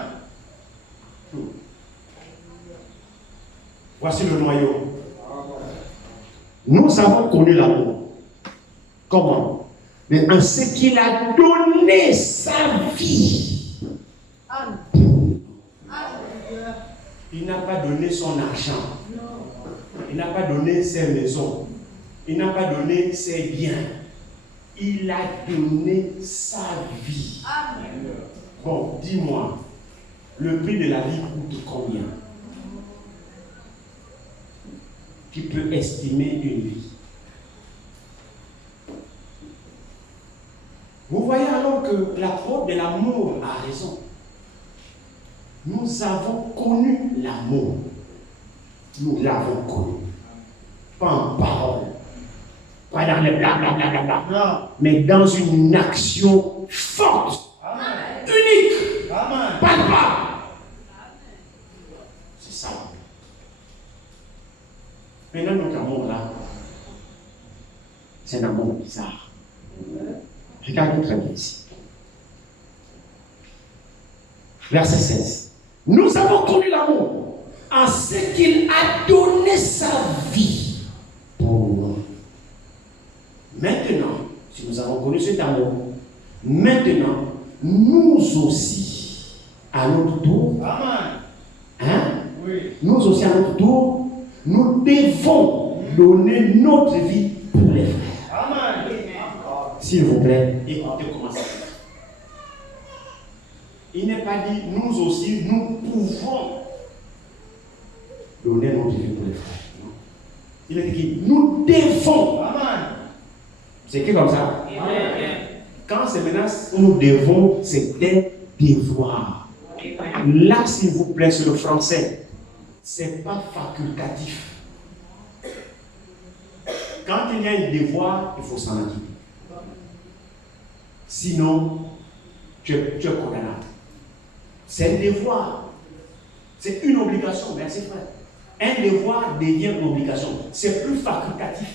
Voici le noyau. Nous avons connu l'amour. Comment? Mais en ce qu'il a donné sa vie. Il n'a pas donné son argent. Il n'a pas donné ses maisons. Il n'a pas donné ses biens. Il a donné sa vie. Bon, dis-moi, le prix de la vie coûte combien? Qui peut estimer une vie? Vous voyez alors que l'apôtre de l'amour a raison. Nous avons connu l'amour. Nous l'avons connu. Pas en parole. Pas dans les blablabla. Mais dans une action forte. Amen. Unique. Amen. Palpable. C'est ça. Maintenant, notre amour là, c'est un amour bizarre. Regardez très bien ici. Verset 16. Nous avons connu l'amour en ce qu'il a donné sa vie pour nous. Maintenant, si nous avons connu cet amour, maintenant, nous aussi, à notre tour, Oui. nous aussi à notre tour, nous devons donner notre vie pour les frères. Amen. S'il vous plaît, écoutez comment ça fait. Il n'est pas dit nous aussi, nous pouvons donner notre vie pour les frères. Non. Il est dit nous devons. Amen. C'est écrit comme ça. Quand c'est menace, nous devons, c'est des devoirs. Là, s'il vous plaît, sur le français, c'est pas facultatif. Quand il y a un devoir, il faut s'en acquitter. Sinon, tu es condamnable. C'est un devoir. C'est une obligation, merci frère. Un devoir devient une obligation. C'est plus facultatif.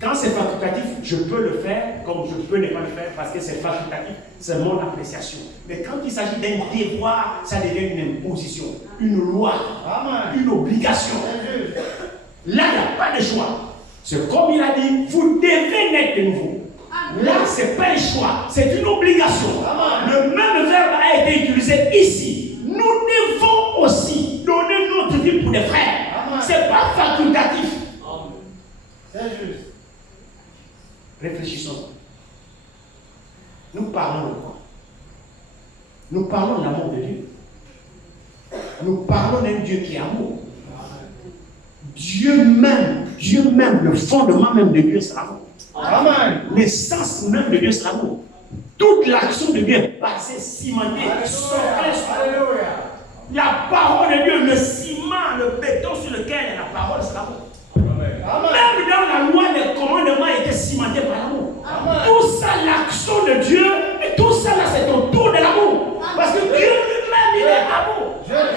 Quand c'est facultatif, je peux le faire comme je peux ne pas le faire parce que c'est facultatif, c'est mon appréciation. Mais quand il s'agit d'un devoir, ça devient une imposition, une loi, une obligation. Là, il n'y a pas de choix. C'est comme il a dit, vous devez naître de nouveau. Là, ce n'est pas un choix, c'est une obligation. Le même verbe a été utilisé ici. Nous devons aussi donner notre vie pour des frères. Ce n'est pas facultatif. C'est juste. Réfléchissons. Nous parlons de quoi? Nous parlons de l'amour de Dieu. Nous parlons d'un Dieu qui est amour. Dieu même, le fondement même de Dieu, c'est l'amour. Amen. L'essence même de Dieu, c'est l'amour. Toute l'action de Dieu est basée, cimentée, Alléluia. la parole de Dieu, le ciment, le béton sur lequel est la parole, c'est l'amour. Même dans la loi, les commandements étaient cimentés par l'amour. Tout ça, l'action de Dieu, et tout ça là, c'est autour de l'amour. Parce que Dieu lui-même, il est amour.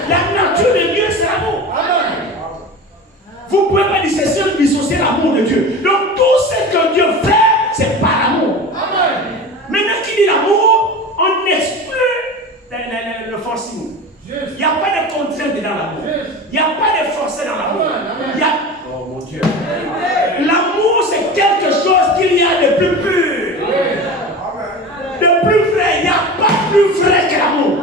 La nature de Dieu, c'est l'amour. Vous ne pouvez pas dissocier l'amour de Dieu. Donc tout ce que Dieu fait, c'est par l'amour. Maintenant qu'il dit l'amour, on exclut le forcing. Il n'y a pas de contrainte dans l'amour. Il n'y a pas de force dans l'amour. Oh mon Dieu. L'amour, c'est quelque chose qu'il y a de plus pur. De plus vrai. Il n'y a pas plus vrai que l'amour.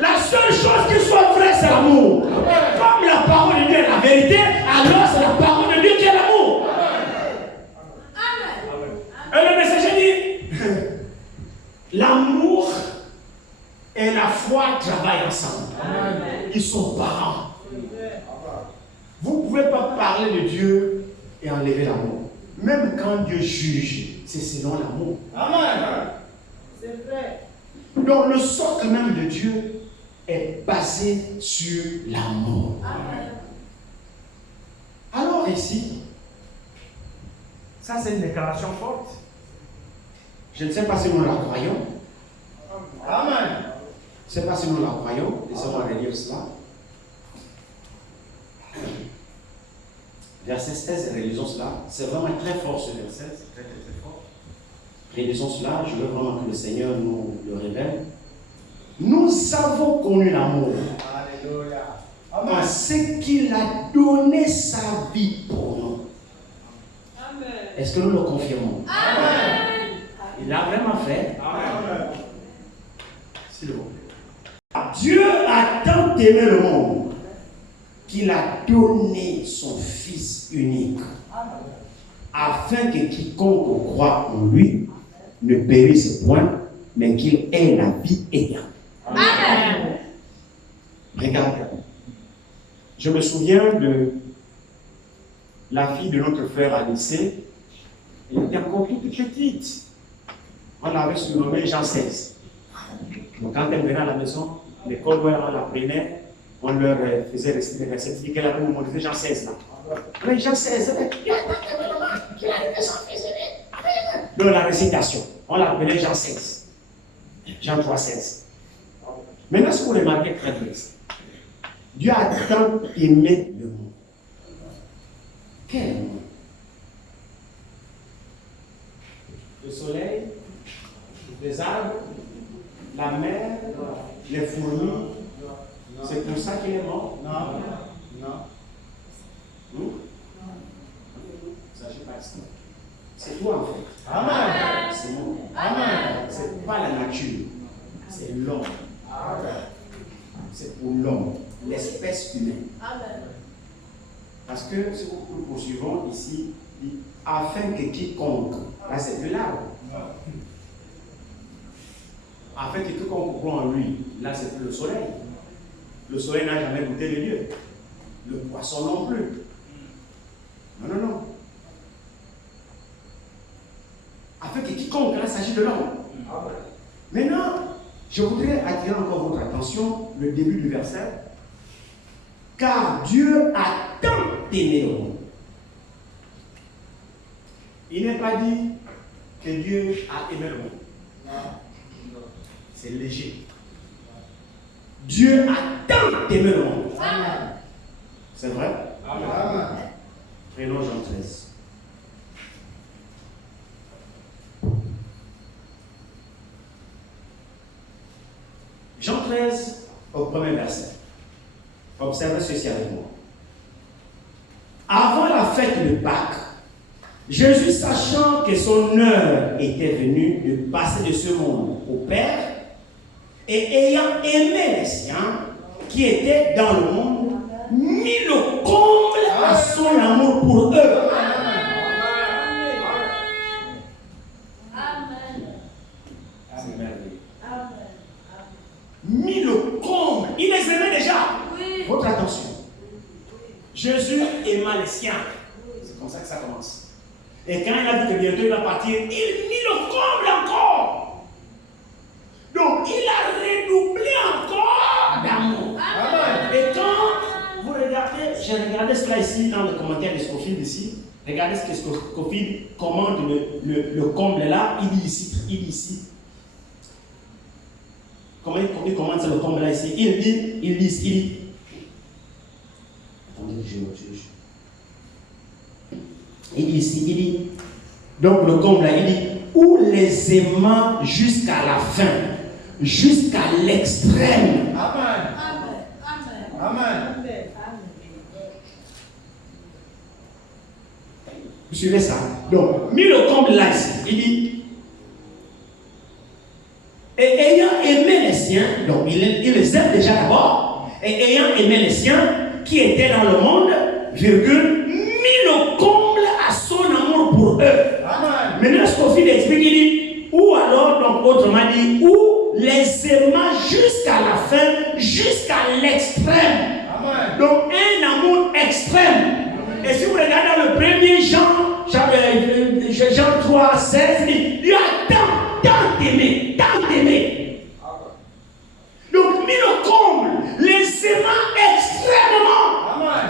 La seule chose qui soit vraie, c'est l'amour. Comme la parole de Dieu est la vérité, alors c'est la parole de Dieu qui est l'amour. Et le messager dit, l'amour et la foi travaillent ensemble. Ils sont parents. Vous ne pouvez pas parler de Dieu et enlever l'amour. Même quand Dieu juge, c'est selon l'amour. Amen. C'est vrai. Donc le socle même de Dieu est basé sur l'amour. Alors ici, ça c'est une déclaration forte. Je ne sais pas si nous la croyons. Amen. Je ne sais pas si nous la croyons. Laissez-moi relire cela. Verset 16, réalisons cela. C'est vraiment très fort ce verset. C'est très fort. Réalisons cela. Je veux vraiment que le Seigneur nous le révèle. Nous avons connu l'amour. Alléluia. Parce qu'il a donné sa vie pour nous. Amen. Est-ce que nous le confirmons? Amen. Il l'a vraiment fait. Amen. S'il vous plaît. Dieu a tant aimé le monde qu'il a donné son Fils unique, afin que quiconque croit en lui ne périsse point, mais qu'il ait la vie éternelle. Amen. Regarde. Je me souviens de la fille de notre frère à lycée. Elle était encore toute petite. On l'avait surnommée Jean 16. Donc quand elle venait à la maison, l'école où on la prenait, on leur faisait réciter les versets. Elle qu'elle avait mémorisé Jean 16 là. Mais Jean 16, dans la récitation, on l'appelait Jean 16. Jean 3, 16. Maintenant, ce que vous remarquez très bien, Dieu a tant aimé le monde. Quel monde? Le soleil, les arbres, la mer, les fourmis. C'est pour ça qu'il est mort. Non. Il ne s'agit pas de ça. C'est toi en fait. Amen. C'est moi. Amen. C'est pas la nature. C'est l'homme. C'est pour l'homme, l'espèce humaine. Parce que si nous poursuivons ici, dit, afin que quiconque, là c'est de l'arbre. Afin que quiconque croit en lui, là c'est le soleil. Le soleil n'a jamais goûté les lieux. Le poisson non plus. Non. Afin que quiconque, là il s'agit de l'homme. Maintenant, je voudrais attirer encore votre attention, le début du verset. Car Dieu a tant aimé le monde. Il n'est pas dit que Dieu a aimé le monde. C'est léger. Dieu a tant aimé le monde. C'est vrai? Amen. Prenons Jean 13. au premier verset. Observez ceci avec moi. Avant la fête de Pâques, Jésus, sachant que son heure était venue de passer de ce monde au Père, et ayant aimé les siens qui étaient dans le monde, mit le comble à son amour pour eux. C'est merveilleux. Mis le comble. Il les aimait déjà. Oui. Votre attention. Jésus aima les siens. C'est comme ça que ça commence. Et quand il a vu que bientôt il va partir, il mit le comble encore. Donc il a redoublé encore d'amour. Et quand vous regardez, j'ai regardé cela ici dans le commentaire de Scofield ici. Regardez ce que Scofield commente le comble là. Il dit ici. Comment il commente le comble là ici? Il dit. Attendez, il dit ici, il dit. Donc le comble là, il dit, ou les aimants jusqu'à la fin, jusqu'à l'extrême. Amen. Amen. Vous suivez ça? Donc, mis le comble là ici, il dit, et ayant aimé les siens, donc il les aime déjà d'abord, et ayant aimé les siens qui étaient dans le monde, virgule, mis le comble à son amour pour eux. Amen. Maintenant, ce qu'on fait d'expliquer, il dit, ou alors, donc autrement dit, ou les aimant jusqu'à la fin, jusqu'à l'extrême. Amen. Donc, un amour extrême. Et si vous regardez dans le premier Jean 3, 16, il dit, il y a tant aimé. Donc, mis le comble, les aimant extrêmement. Amen.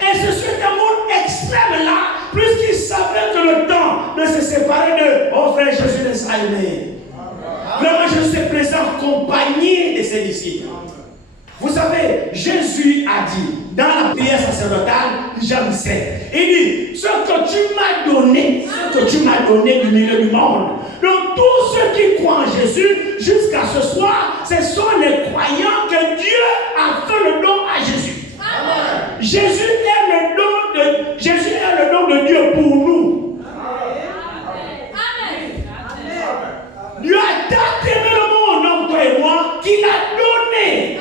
Et c'est cet amour extrême-là, puisqu'il savait que le temps de se séparer de, oh frère, Jésus les a aimés. Vraiment, Jésus se présente accompagné de ses disciples. Vous savez, Jésus a dit, dans la prière sacerdotale, Jean 7, il dit, ce que tu m'as donné du milieu du monde. Donc tous ceux qui croient en Jésus, jusqu'à ce soir, ce sont les croyants que Dieu a fait le don à Jésus. Amen. Jésus est le don de Dieu pour nous. Dieu a tant aimé le monde, donc toi et moi, qu'il a donné.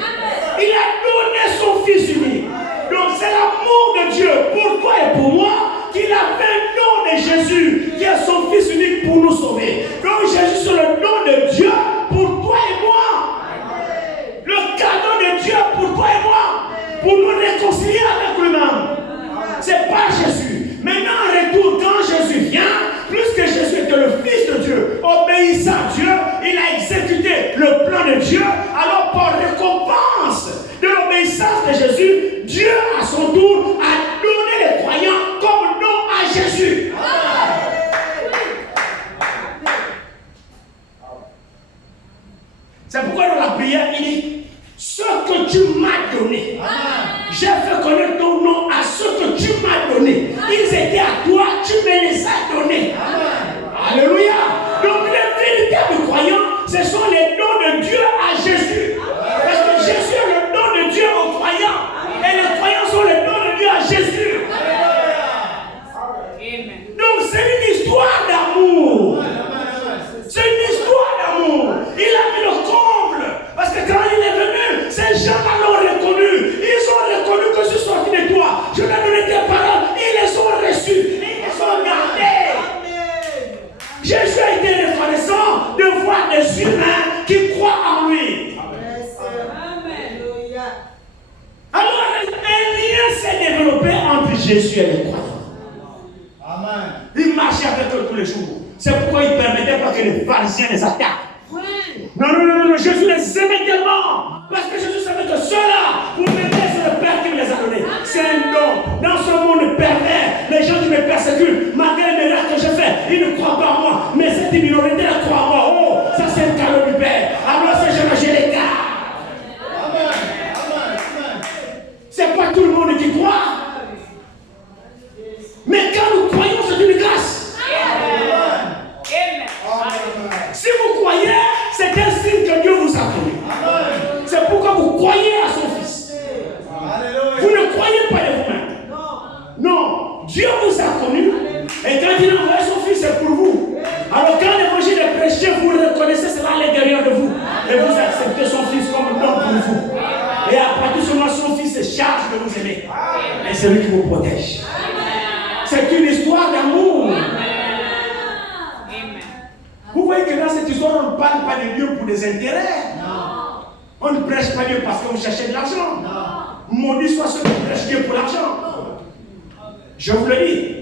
Il a donné son Fils unique. Donc c'est l'amour de Dieu pour toi et pour moi qu'il a fait le don de Jésus, qui est son Fils unique pour nous sauver. Donc Jésus c'est le don de Dieu pour toi et moi. Le cadeau de Dieu pour toi et moi, pour nous réconcilier avec lui-même. C'est pas Jésus. Maintenant en retour, quand Jésus vient, plus que Jésus était le Fils de Dieu, obéissant à Dieu, il a exécuté le plan de Dieu. Alors par récompense de l'obéissance de Jésus, Dieu à son tour a donné les croyants comme don à Jésus. C'est pourquoi dans la prière, il dit, ce que tu m'as donné, j'ai fait connaître ton nom à ce que tu m'as donné. Ils étaient à toi, tu me les as donnés. Alléluia. Donc les véritables croyants, ce sont les dons de Dieu à Jésus. Parce que Jésus est le don de Dieu aux croyants. Et les croyants sont les dons de Dieu à Jésus. Donc c'est une histoire d'amour. C'est une histoire d'amour. Il a mis le comble. Parce que quand il est venu, ces gens-là l'ont reconnu. Ils ont reconnu que je suis sorti de toi. Je leur ai donné tes paroles. Ils les ont reçues. Ils les ont gardées. Jésus a été reconnaissant de voir des humains qui croient en lui. Alors, un lien s'est développé entre Jésus et les croyants. Amen. Il marchait avec eux tous les jours. C'est pourquoi il ne permettait pas que les pharisiens les attaquent. Non, Jésus les aimait tellement. Parce que Jésus savait que ceux-là, pour m'aimer, c'est le Père qui me les a donnés. C'est un don. Dans ce monde pervers, les gens qui me persécutent, malgré les miracles que je fais, ils ne croient pas en moi. Mais cette minorité-là croit en moi. Oh, ça c'est un cadeau du Père. Alors c'est je les garde. C'est pas tout le monde qui croit. Mais quand nous croyons, c'est une grâce. Si vous croyez, c'est un signe que Dieu vous a donné. C'est pourquoi de vous aimer. Mais c'est lui qui vous protège. C'est une histoire d'amour. Vous voyez que dans cette histoire, on ne parle pas de Dieu pour des intérêts. On ne prêche pas Dieu parce que vous cherchez de l'argent. Maudit soit ceux qui prêchent Dieu pour l'argent. Je vous le dis.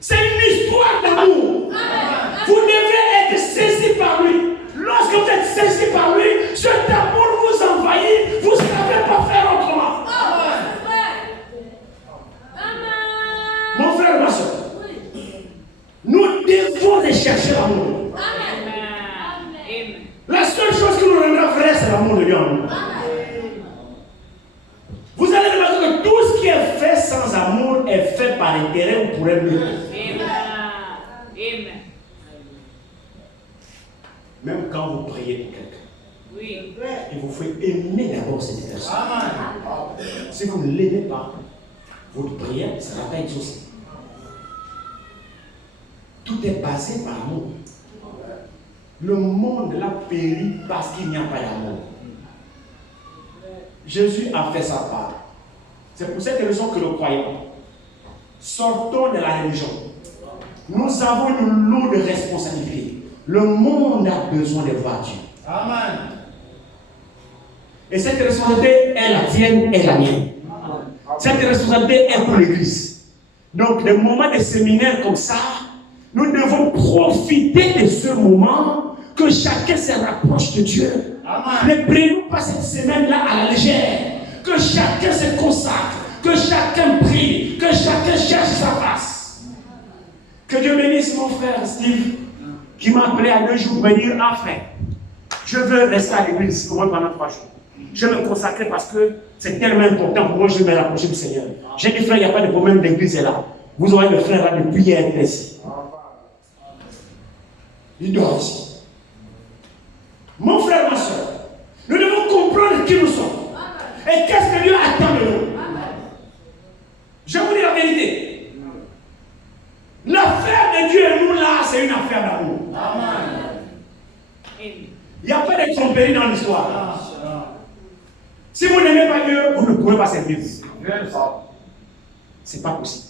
C'est une histoire d'amour. Vous devez être saisi par lui. Lorsque vous êtes saisi par lui, cet amour vous envahit. Vous ne savez pas faire autrement. Mon frère et ma soeur, nous devons aller chercher l'amour. La seule chose qui nous rendra frères, c'est l'amour de Dieu en nous. Vous allez remarquer que tout ce qui est fait sans amour est fait par intérêt ou pour un but. Même quand vous priez pour quelqu'un, il vous faut aimer d'abord cette personne. Si vous ne l'aimez pas, votre prière ne sera pas exaucée. Tout est basé par l'amour. Le monde l'a péri parce qu'il n'y a pas d'amour. Jésus a fait sa part. C'est pour cette raison que nous croyons. Sortons de la religion. Nous avons une lourde responsabilité. Le monde a besoin de voir Dieu. Amen. Et cette responsabilité est la tienne et la mienne. Cette responsabilité est pour l'Église. Donc, des moments de séminaire comme ça, nous devons profiter de ce moment que chacun se rapproche de Dieu. Amen. Ne prenons pas cette semaine-là à la légère. Que chacun se consacre, que chacun prie, que chacun cherche sa face. Que Dieu bénisse mon frère Steve, qui m'a appelé à 2 jours pour me dire, enfin, je veux rester à l'église au moins pendant 3 jours. Je vais me consacrer parce que c'est tellement important pour moi, je vais me rapprocher du Seigneur. J'ai dit, frère, il n'y a pas de problème, l'église est là. Vous aurez le frère là depuis hier ici. Il dort ici. Mon frère, ma soeur, nous devons comprendre qui nous sommes. Et qu'est-ce que Dieu attend de nous. Je vous dis la vérité. L'affaire de Dieu et nous là, c'est une affaire d'amour. Il n'y a pas de tromperie dans l'histoire. Si vous n'aimez pas Dieu, vous ne pouvez pas servir. C'est pas possible.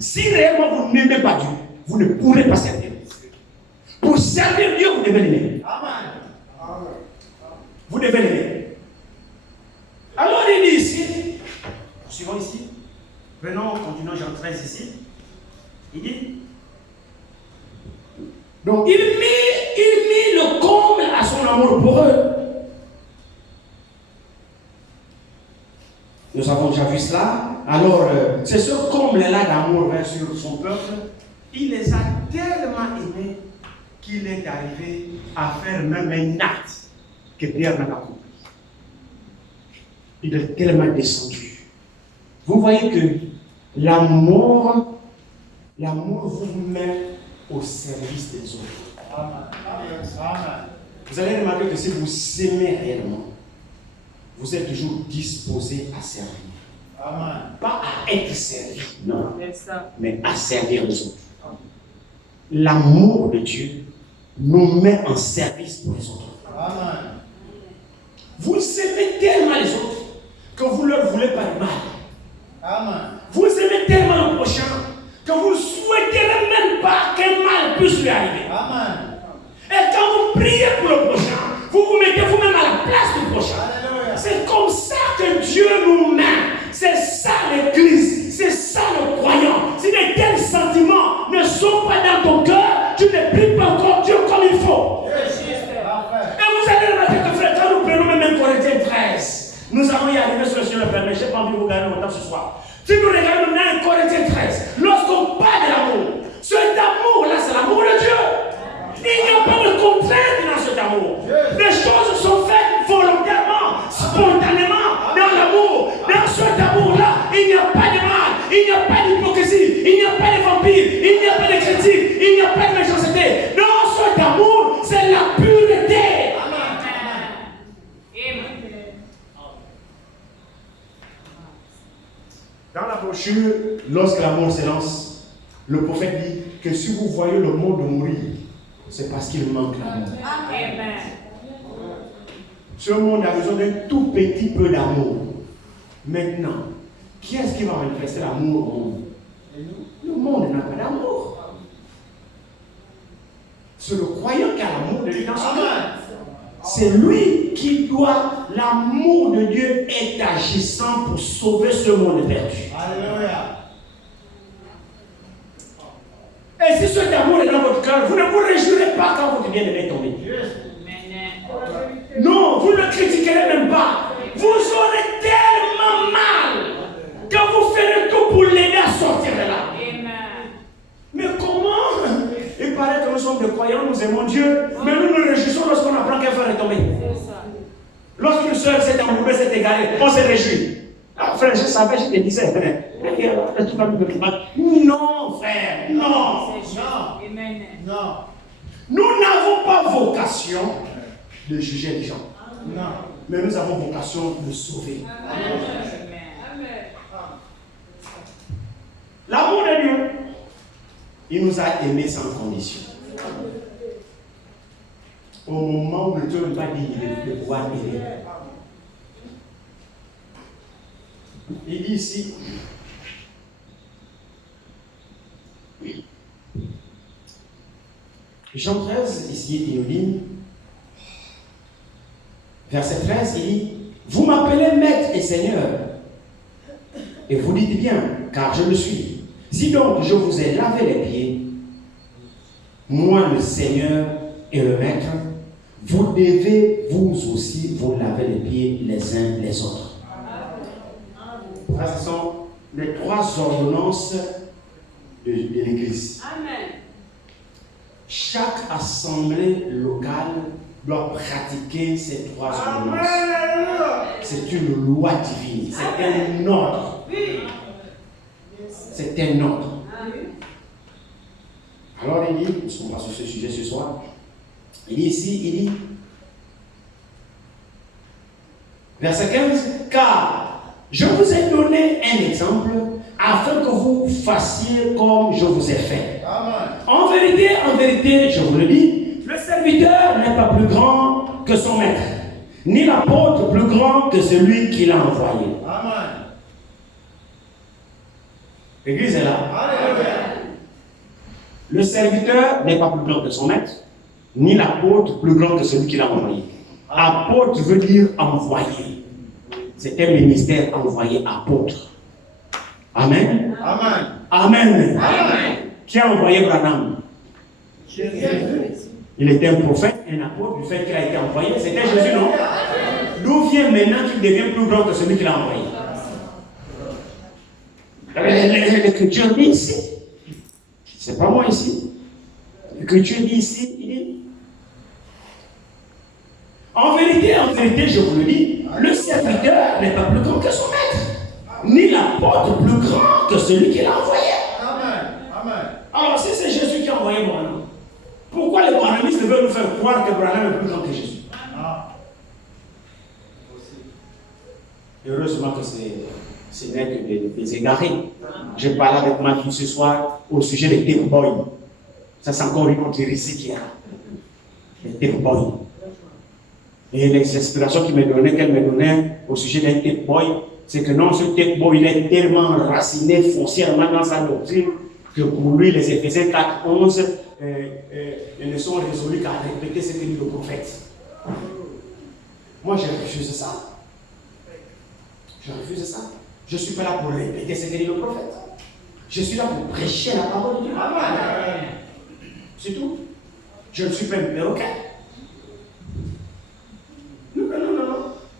Si réellement vous n'aimez pas Dieu, vous ne pourrez pas servir. Pour servir Dieu, vous devez l'aimer. Vous devez l'aimer. Alors il dit ici, suivons ici, venons, continuons, Jean 13 ici. Il dit, donc il mit le comble à son amour pour eux. Nous avons déjà vu cela. Alors, c'est ce comble-là d'amour sur son peuple. Il les a tellement aimés qu'il est arrivé à faire même un acte que Pierre n'a pas compris. Il est tellement descendu. Vous voyez que l'amour vous met au service des autres. Amen. Vous allez remarquer que si vous aimez réellement, vous êtes toujours disposé à servir. Amen. Pas à être servi, non, mais à servir les autres. L'amour de Dieu nous met en service pour les autres. Amen. Vous aimez tellement les autres que vous ne leur voulez pas de mal. Amen. Vous aimez tellement le prochain que vous ne souhaiterez même pas qu'un mal puisse lui arriver. Amen. Et quand vous priez pour le prochain, vous vous mettez vous-même à la place du prochain. Alléluia. C'est comme ça que Dieu nous met. C'est ça l'église. C'est ça le croyant. Si de tels sentiments ne sont pas dans ton cœur, tu ne pries pas encore Dieu comme il faut. Et vous allez remarquer que frère, quand nous prenons même 1 Corinthiens 13, nous allons y arriver sur le Seigneur le permet. Je n'ai pas envie de vous gagner longtemps ce soir. Si nous regardons maintenant 1 Corinthiens 13, lorsqu'on parle de l'amour, cet amour-là, c'est l'amour de Dieu. Il n'y a pas de contrainte dans cet amour. Les choses sont faites volontairement, spontanément, dans l'amour. Dans cet amour-là, il n'y a pas de mal, il n'y a pas d'hypocrisie, il n'y a pas de vampire, il n'y a pas de critique, il n'y a pas de méchanceté. Dans cet amour, c'est la pureté. Dans la brochure, lorsque l'amour s'élance, le prophète dit que si vous voyez le monde mourir, c'est parce qu'il manque l'amour. Ce monde a besoin d'un tout petit peu d'amour Maintenant, qui est-ce qui va manifester l'amour au monde? Le monde n'a pas d'amour. C'est le croyant qui a l'amour de Dieu dans son cœur. C'est lui qui doit, l'amour de Dieu est agissant pour sauver ce monde perdu. Alléluia. Et si cet amour est dans votre cœur, vous ne vous réjouirez pas quand votre bien-aimé est tombé. Non, vous ne le critiquerez même pas. Vous aurez tellement mal que vous ferez tout pour l'aider à sortir de là. Mais comment? Il paraît que nous sommes des croyants, nous aimons Dieu, mais nous nous réjouissons lorsqu'on apprend qu'un frère est tombé. Lorsqu'une soeur s'est embourbée, s'est égarée, on se réjouit. Ah frère, je savais, je te disais. Non, frère, non. Non. Nous n'avons pas vocation de juger les gens. Non. Mais nous avons vocation de sauver. L'amour de Dieu, il nous a aimés sans condition. Au moment où Dieu n'est pas digne de pouvoir aimer. Il dit ici, Jean 13, ici, il nous dit, verset 13, il dit, vous m'appelez maître et seigneur, et vous dites bien, car je le suis. Si donc je vous ai lavé les pieds, moi le Seigneur et le maître, vous devez vous aussi vous laver les pieds les uns les autres. Ça, ce sont les 3 ordonnances de l'Église. Chaque assemblée locale doit pratiquer ces 3 ordonnances. C'est une loi divine, c'est un ordre. C'est un ordre. Alors il dit, nous sommes pas sur ce sujet ce soir, il dit ici, il dit, verset 15, car je vous ai donné un exemple afin que vous fassiez comme je vous ai fait. Amen. En vérité, je vous le dis, le serviteur n'est pas plus grand que son maître, ni l'apôtre plus grand que celui qui l'a envoyé. Amen. L'église est là. Alléluia. Le serviteur n'est pas plus grand que son maître, ni l'apôtre plus grand que celui qui l'a envoyé. Apôtre veut dire envoyé. C'est un ministère envoyé apôtre. Amen. Amen. Amen. Amen. Qui a envoyé Branham? Il était un prophète, un apôtre, du fait qu'il a été envoyé. C'était Jésus, non? D'où vient maintenant qu'il devient plus grand que celui qui l'a envoyé? L'Écriture dit ici, c'est pas moi ici. L'Écriture dit ici, il dit, en vérité, je vous le dis, le serviteur n'est pas plus grand que son maître, ni l'apôtre plus grand que celui qui l'a envoyé. Amen. Amen. Alors, si c'est Jésus qui a envoyé Branham, pourquoi les branhamistes veulent nous faire croire que Branham est plus grand que Jésus? Ah. Heureusement que ce n'est que des égarés. Je parle avec ma fille ce soir au sujet des tape boys. Ça, c'est encore une autre hérésie qu'il y a. Les tape boys. Et les inspirations qu'elle me donnait au sujet d'un tape boy, c'est que non, ce tape boy, il est tellement enraciné foncièrement dans sa doctrine que pour lui, les Éphésiens 4, 11 ne sont résolus qu'à répéter ce que dit le prophète. Moi, j'ai refusé ça. Je refuse ça. Je ne suis pas là pour répéter ce que dit le prophète. Je suis là pour prêcher la parole de Dieu. Amen. C'est tout. Je ne suis pas un perroquet. Non.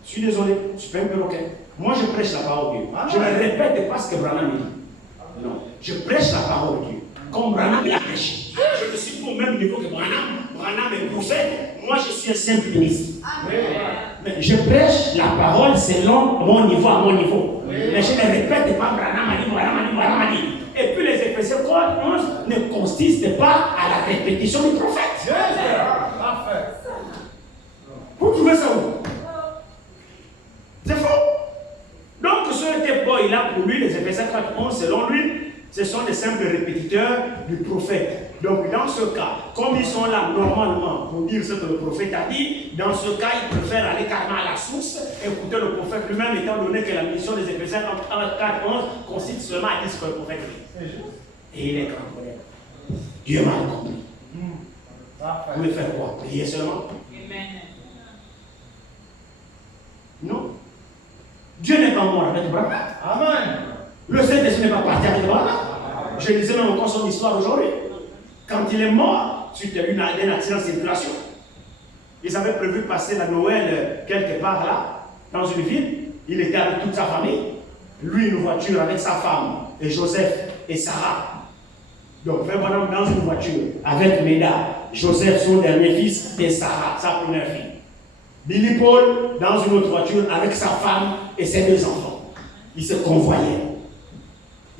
Je suis désolé, je ne suis pas un perroquet. Moi, je prêche la parole de Dieu. Je ne répète pas ce que Branham dit. Non. Je prêche la parole de Dieu. Comme Branham l'a prêché. Je ne suis pas au même niveau que Branham. Branham est prophète. Moi, je suis un simple ministre. Mais je prêche la parole selon mon niveau, à mon niveau. Mais je ne répète pas Branham a dit. Et puis les Éphésiens 11 ne consistent pas à la répétition du prophète. Parfait. Vous trouvez ça où? C'est faux. Donc ce tape boy là, pour lui, les Éphésiens 11, selon lui, ce sont des simples répétiteurs du prophète. Donc dans ce cas, comme ils sont là normalement pour dire ce que le prophète a dit, dans ce cas, ils préfèrent aller carrément à la source écouter le prophète lui-même, étant donné que la mission des Éphésiens 4:11 consiste seulement à dire ce que le prophète dit. Et il est grand colère. Dieu m'a compris. Vous pouvez faire quoi? Prier seulement? Amen. Non. Dieu n'est pas mort avec Abraham. Amen. Le Saint-Esprit n'est pas parti avec Abraham. Je lisais même encore son histoire aujourd'hui. Quand il est mort, suite à un accident de circulation, ils avaient prévu de passer la Noël quelque part là, dans une ville. Il était avec toute sa famille. Lui, une voiture avec sa femme, et Joseph et Sarah. Donc, frère Branham dans une voiture avec Méda, Joseph, son dernier fils, et Sarah, sa première fille. Billy Paul dans une autre voiture avec sa femme et ses 2 enfants. Ils se convoyaient.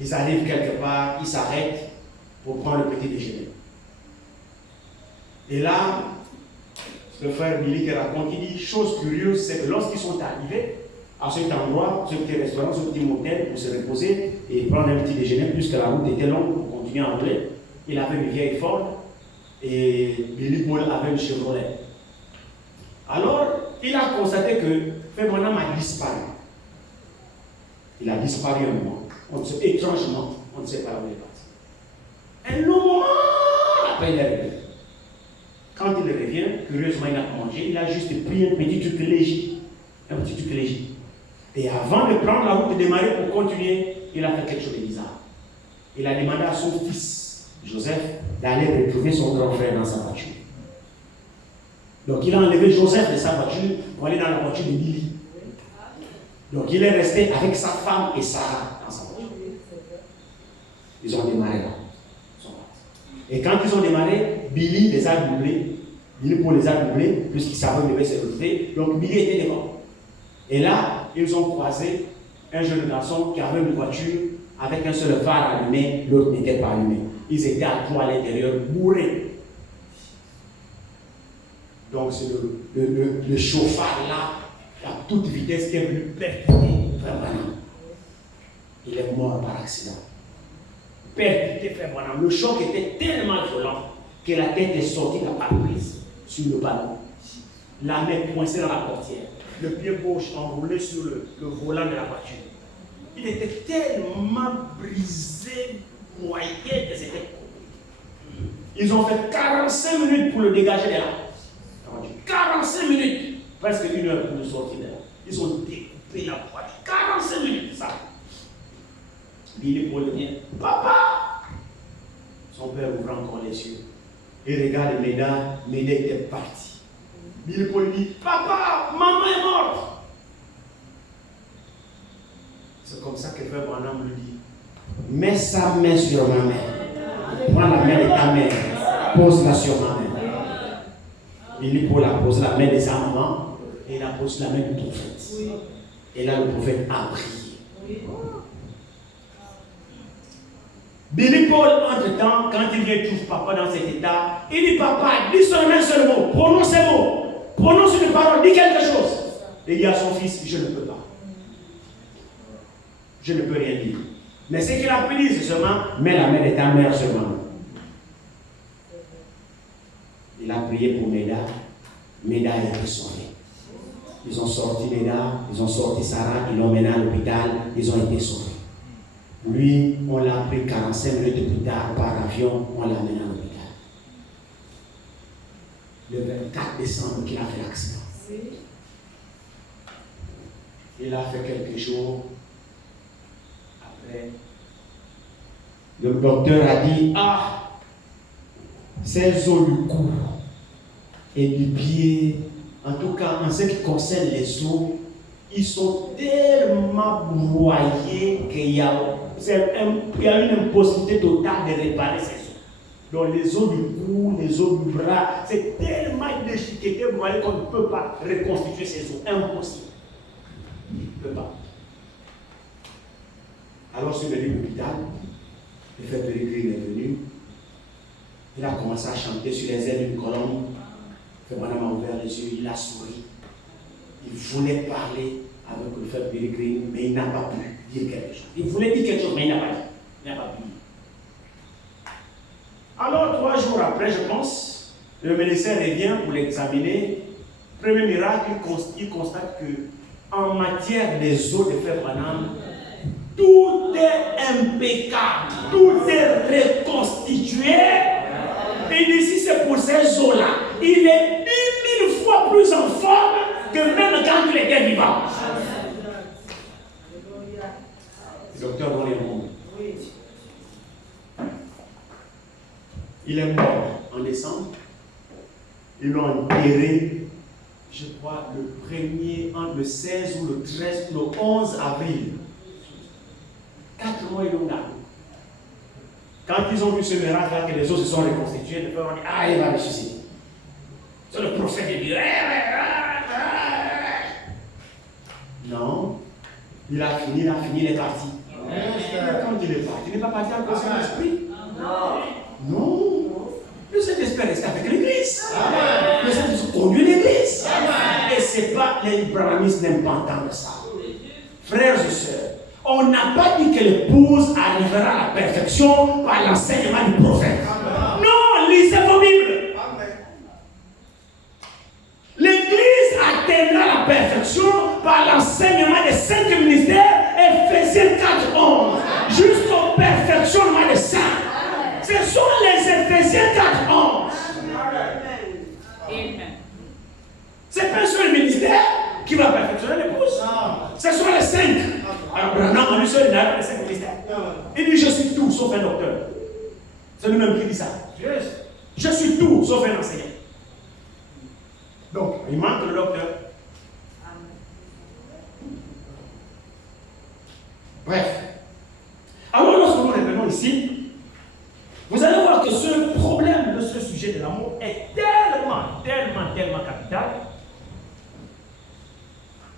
Ils arrivent quelque part, ils s'arrêtent pour prendre le petit déjeuner. Et là, le frère Billy qui raconte, il dit, chose curieuse, c'est que lorsqu'ils sont arrivés à cet endroit, ce petit restaurant, ce petit motel pour se reposer et prendre un petit déjeuner, puisque la route était longue pour continuer à rouler, il avait une vieille Ford et Billy Paul avait une Chevrolet. Alors, il a constaté que frère Branham a disparu. Il a disparu un mois. Étrangement, on ne sait pas où il est parti. Un long moment après, il est revenu. Quand il revient, curieusement, il n'a pas mangé, il a juste pris un petit truc léger. Un petit truc léger. Et avant de prendre la route et de démarrer pour continuer, il a fait quelque chose de bizarre. Il a demandé à son fils, Joseph, d'aller retrouver son grand frère dans sa voiture. Donc il a enlevé Joseph de sa voiture pour aller dans la voiture de Billy. Donc il est resté avec sa femme et Sarah dans sa voiture. Ils ont démarré là. Et quand ils ont démarré, Billy les a doublés. Billy pour les a doublés, puisqu'il savait qu'il devait se retrouver. Donc Billy était devant. Et là, ils ont croisé un jeune garçon qui avait une voiture avec un seul phare allumé, l'autre n'était pas allumé. Ils étaient à 3 à l'intérieur, bourrés. Donc c'est le chauffard là, à toute vitesse, qui est venu percuter frère Branham. Il est mort par accident. Percuté frère Branham. Le choc était tellement violent que la tête est sortie de la pare-brise sur le ballon. La main coincée dans la portière. Le pied gauche enroulé sur le volant de la voiture. Il était tellement brisé, noyé que c'était compliqué. Ils ont fait 45 minutes pour le dégager de là. 45 minutes, presque 1 heure pour le sortir de là. Ils ont découpé la voiture. 45 minutes, ça. Billy Paul vient. Papa! Son père ouvre encore les yeux. Il regarde Méda. Méda était parti. Billy Paul dit, papa, maman est morte. C'est comme ça que frère Branham lui dit, mets sa main sur ma main. Prends la main de ta mère. Pose-la sur ma main. Billy Paul a posé la main de sa maman et il a posé la main du prophète. Et là, le prophète a prié. Billy Paul, entre-temps, quand il vient trouver papa dans cet état, il dit, papa, dis seulement un seul mot, prononce un mot, prononce une parole, dis quelque chose. Et il dit à son fils, je ne peux pas. Je ne peux rien dire. Mais ce qu'il a pu dire, c'est seulement, mets la main de ta mère sur ma main. Il a prié pour Méda. Méda a été sauvé. Ils ont sorti Méda, ils ont sorti Sarah, ils l'ont mené à l'hôpital, ils ont été sauvés. Lui, on l'a pris 45 minutes plus tard par avion, on l'a mené à l'hôpital. Le 24 décembre qu'il a fait l'accident. Il a fait quelques jours. Après, le docteur a dit, ah, ces os du cou et du pied, en tout cas en ce qui concerne les os, ils sont tellement broyés qu'il y a une impossibilité totale de réparer ces os. Donc les os du cou, les os du bras, c'est tellement déchiqueté, broyé qu'on ne peut pas reconstituer ces os. Impossible. On ne peut pas. Alors sur le lit de l'hôpital, le frère Pérégrine est venu. Il a commencé à chanter sur les ailes d'une colombe. Le frère Branham a ouvert les yeux, il a souri. Il voulait parler avec le frère Pérégrine, mais il n'a pas pu dire quelque chose. Il voulait dire quelque chose, mais il n'a pas dit. Il n'a pas pu dire. Alors 3 jours après, je pense, le médecin revient pour l'examiner. Premier miracle, il constate que en matière des eaux de Frère Branham, tout est impeccable, tout est reconstitué. Et ici, c'est pour ces eaux-là. Il est 10 000 fois plus en forme que même quand il était vivant. Le docteur René Monde. Il est mort en décembre. Ils l'ont enterré, je crois, entre le 16 ou le 13 ou le 11 avril. 4 mois, ils l'ont gardé. Quand ils ont vu ce miracle-là, que les os se sont reconstitués, les frères ont dit, ah, il va ressusciter. C'est le prophète qui dit, non, il a fini, il est parti. Quand il est parti, il n'est pas parti en cause de l'esprit. Non. Le Saint-Esprit reste avec l'Église. Le Saint-Esprit conduit l'Église. Et c'est pas, les brahmanistes n'aiment pas entendre ça. Frères et sœurs, on n'a pas dit que l'épouse arrivera à la perfection par l'enseignement du prophète. Non, lisez vos Bibles. L'Église atteindra la perfection par l'enseignement des 5 ministères, Ephésiens 4:11, jusqu'au perfectionnement des saints. Ce sont les Ephésiens 4:11. C'est pas un seul ministère qui va perfectionner l'épouse. Ce sont les 5. Alors, Branham, en lui seul, il n'a pas les 5 ministères. Il dit, je suis tout sauf un docteur. C'est lui-même qui dit ça. Je suis tout sauf un enseignant. Donc, il manque le docteur. Bref. Alors, lorsque nous revenons ici, vous allez voir que ce problème de ce sujet de l'amour est tellement capital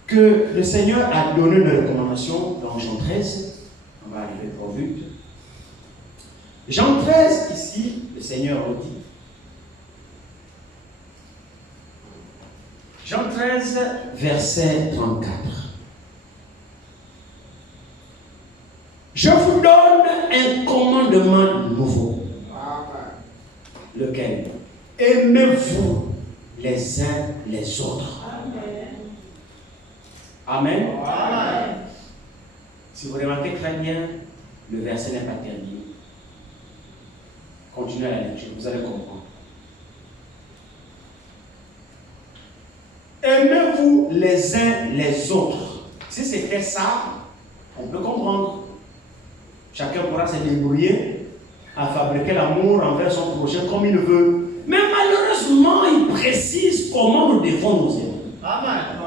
que le Seigneur a donné une recommandation dans Jean 13. On va arriver trop vite. Jean 13, ici, le Seigneur nous dit. Jean 13, verset 34. Je vous donne un commandement nouveau. Lequel? Aimez-vous les uns les autres. Amen. Amen. Si vous remarquez très bien, le verset n'est pas terminé. Continuez à la lecture, vous allez comprendre. Aimez-vous les uns les autres. Si c'était ça, on peut comprendre. Chacun pourra se débrouiller à fabriquer l'amour envers son prochain comme il le veut. Mais malheureusement, il précise comment nous devons nous aimer. Amen.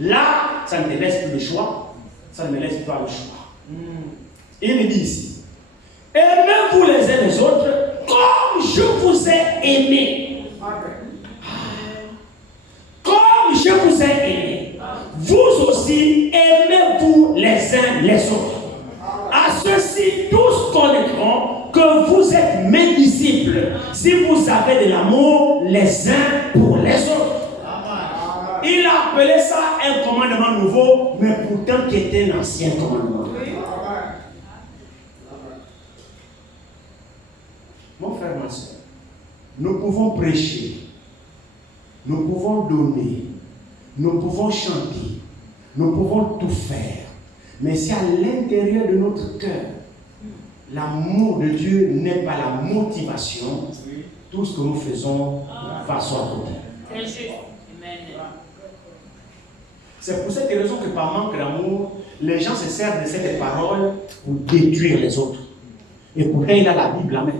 Là, ça ne te laisse plus le choix. Ça ne me laisse pas le choix. Il dit ici, aimez-vous les uns les autres comme je vous ai aimé. Comme je vous ai aimé, vous aussi aimez-vous les uns les autres. À ceux-ci, tous connaîtront que vous êtes mes disciples si vous avez de l'amour les uns pour les autres. Il a appelé ça un commandement nouveau, mais pourtant qui était un ancien commandement. Mon frère, ma soeur, nous pouvons prêcher, nous pouvons donner, nous pouvons chanter, nous pouvons tout faire. Mais si à l'intérieur de notre cœur, l'amour de Dieu n'est pas la motivation, tout ce que nous faisons va soit à côté. C'est pour cette raison que par manque d'amour, les gens se servent de cette parole pour détruire les autres. Et pourtant, il a la Bible à la main.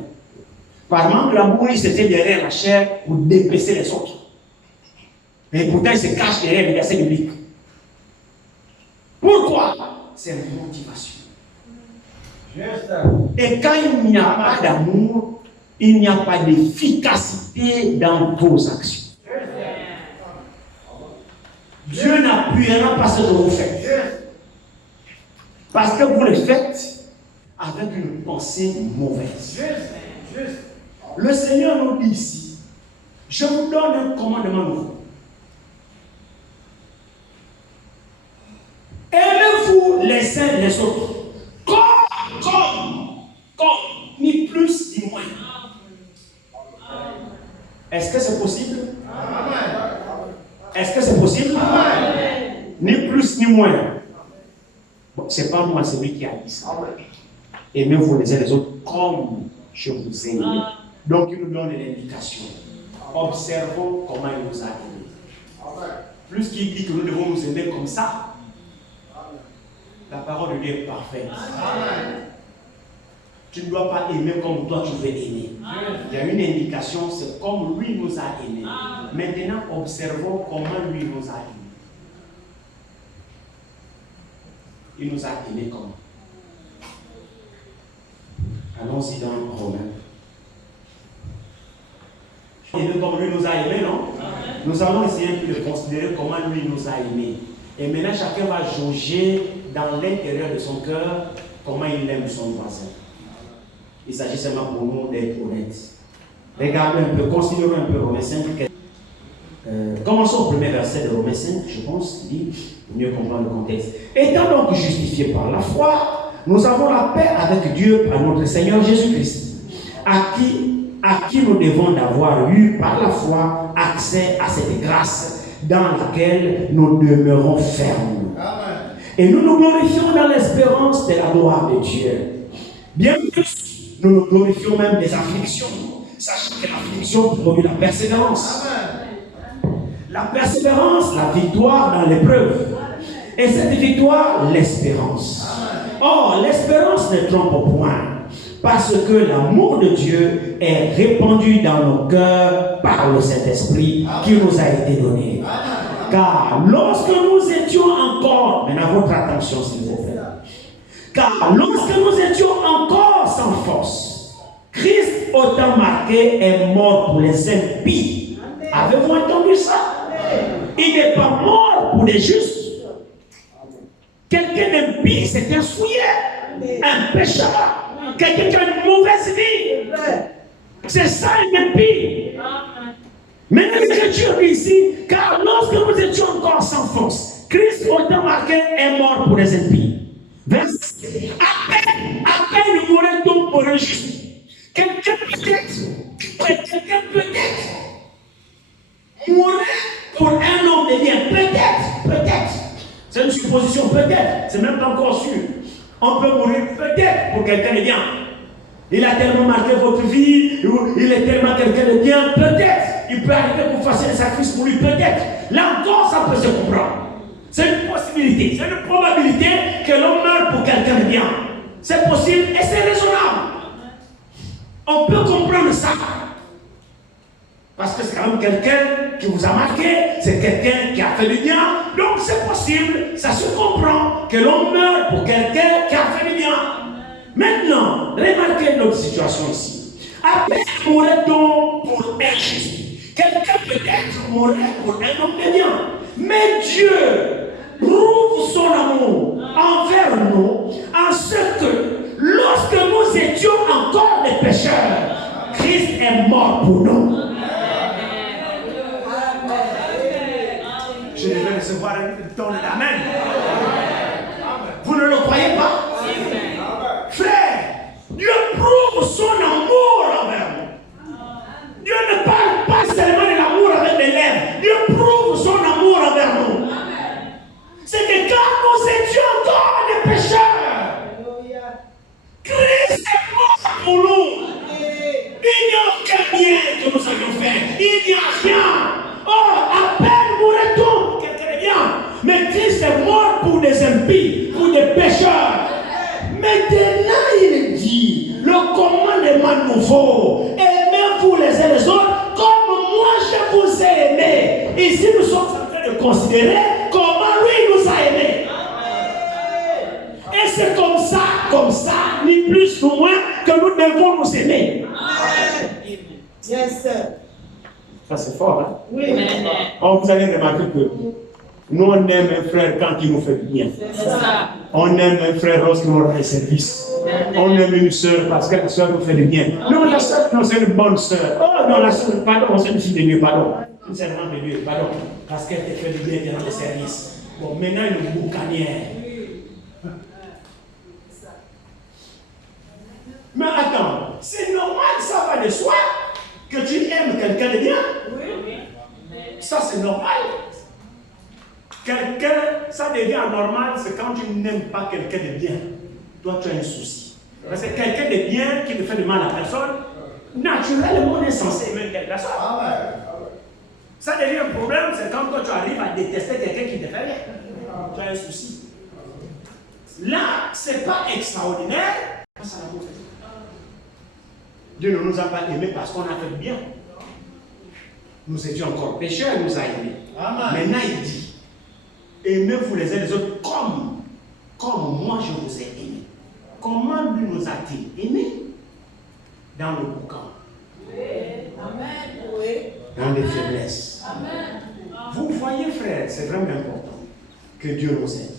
Par manque d'amour, il se fait derrière la chair pour dépasser les autres. Et pourtant, il se cache derrière les versets bibliques. Pourquoi? C'est une motivation. Et quand il n'y a pas d'amour, il n'y a pas d'efficacité dans vos actions. Dieu n'appuiera pas ce que vous faites. Parce que vous le faites avec une pensée mauvaise. Le Seigneur nous dit ici, je vous donne un commandement nouveau. Aimez-vous les uns les autres. Comme, ni plus ni moins. Est-ce que c'est possible? Est-ce que c'est possible? Ni ni plus ni moins. Bon, c'est pas moi, c'est lui qui a dit ça. Aimez-vous les uns les autres comme je vous aime. Donc il nous donne une indication. Observons comment il nous a aimés. Plus qu'il dit que nous devons nous aimer comme ça, la parole de Dieu est parfaite. Tu ne dois pas aimer comme toi tu veux aimer. Il y a une indication, c'est comme lui nous a aimés. Maintenant, observons comment lui nous a aimés. Il nous a aimés comment? Allons-y dans Romains. Aimé comme lui nous a aimés, non? Nous allons essayer un peu de considérer comment lui nous a aimés. Et maintenant, chacun va jauger dans l'intérieur de son cœur comment il aime son voisin. Il s'agit seulement pour nous d'être honnêtes. Regardez un peu, considérons un peu Romains 5. Commençons au premier verset de Romains 5, je pense, qui dit, pour mieux comprendre le contexte. Étant donc justifiés par la foi, nous avons la paix avec Dieu par notre Seigneur Jésus-Christ, à qui nous devons d'avoir eu par la foi accès à cette grâce dans laquelle nous demeurons fermes. Amen. Et nous nous glorifions dans l'espérance de la gloire de Dieu. Bien plus, nous nous glorifions même des afflictions, sachant que l'affliction produit la persévérance. Amen. La persévérance, la victoire dans l'épreuve. Et cette victoire, l'espérance. Or, l'espérance ne trompe point, parce que l'amour de Dieu est répandu dans nos cœurs par le Saint-Esprit qui nous a été donné. Car lorsque nous étions encore, maintenant votre attention s'il vous plaît, car lorsque nous étions encore sans force, Christ au temps marqué est mort pour les impies. Avez-vous entendu ça? Il n'est pas mort pour les justes. Quelqu'un d'impie, c'est un souillé, un pécheur, quelqu'un qui a une mauvaise vie. C'est ça un impie. Mais l'Écriture dit ici, car lorsque nous étions encore sans force, Christ au temps marqué est mort pour les impies. À peine mourrait-on pour un juste. Quelqu'un peut-être mourir pour un homme de bien. Peut-être. C'est une supposition, peut-être. C'est même pas encore sûr. On peut mourir peut-être pour quelqu'un de bien. Il a tellement marqué votre vie, il est tellement quelqu'un de bien, peut-être. Il peut arriver que vous fassiez un sacrifice pour lui, peut-être. Là encore, ça peut se comprendre. C'est une possibilité, c'est une probabilité que l'on meure pour quelqu'un de bien. C'est possible et c'est raisonnable. On peut comprendre ça. Parce que c'est quand même quelqu'un qui vous a marqué, c'est quelqu'un qui a fait du bien. Donc c'est possible, ça se comprend que l'on meure pour quelqu'un qui a fait du bien. Maintenant, remarquez notre situation ici. À peine mourrait-on pour un juste. Quelqu'un peut-être mourrait pour un homme de bien. Mais Dieu prouve son amour envers nous en ce que lorsque nous étions encore des pécheurs, Christ est mort pour nous. Je devais recevoir un ton d'amen. Vous ne le croyez pas? Frère, Dieu prouve son amour envers nous. Dieu ne parle pas seulement de l'amour avec les lèvres. Dieu prouve son amour envers nous. C'est que quand nous étions encore des pécheurs, Christ est mort pour nous. Il n'y a aucun bien que nous avions fait. Il n'y a rien. Oh, à peine mourrait-on pour quelqu'un de bien. Mais Christ est mort pour des impies, pour des pécheurs. Maintenant, il dit, le commandement nouveau, aimez-vous les uns les autres comme moi je vous ai aimé. Ici, nous sommes en train de considérer comment lui nous a aimés. Et c'est comme ça, ni plus ni moins, que nous devons nous aimer. Yes, sir. Ça c'est fort, hein? Oui. Oh, vous allez remarquer que nous on aime un frère quand il nous fait du bien. On aime un frère lorsqu'il nous rend service. On aime une soeur parce que la soeur nous fait du bien. Non, la soeur, non, c'est une bonne soeur. Oh non, la soeur, pardon, c'est une fille de Dieu, pardon. Une servante de Dieu, pardon. Parce qu'elle te fait du bien dans le service. Bon, maintenant, une boucanière. Mais attends, c'est normal, ça va de soi que tu aimes quelqu'un de bien. Ça, c'est normal. Quelqu'un, ça devient anormal, c'est quand tu n'aimes pas quelqu'un de bien. Toi, tu as un souci. Parce que quelqu'un de bien qui ne fait de mal à personne, naturellement, on est censé aimer quelque personne. Ça devient un problème, c'est quand toi, tu arrives à détester quelqu'un qui te fait rien. Tu as un souci. Là, ce n'est pas extraordinaire. Dieu ne nous a pas aimés parce qu'on a fait bien. Nous étions encore pécheurs, il nous a aimés. Maintenant, il dit, aimez-vous les uns les autres comme moi je vous ai aimés. Comment lui nous a-t-il aimés? Dans le boucan. Dans les faiblesses. Vous voyez, frère, c'est vraiment important que Dieu nous aide.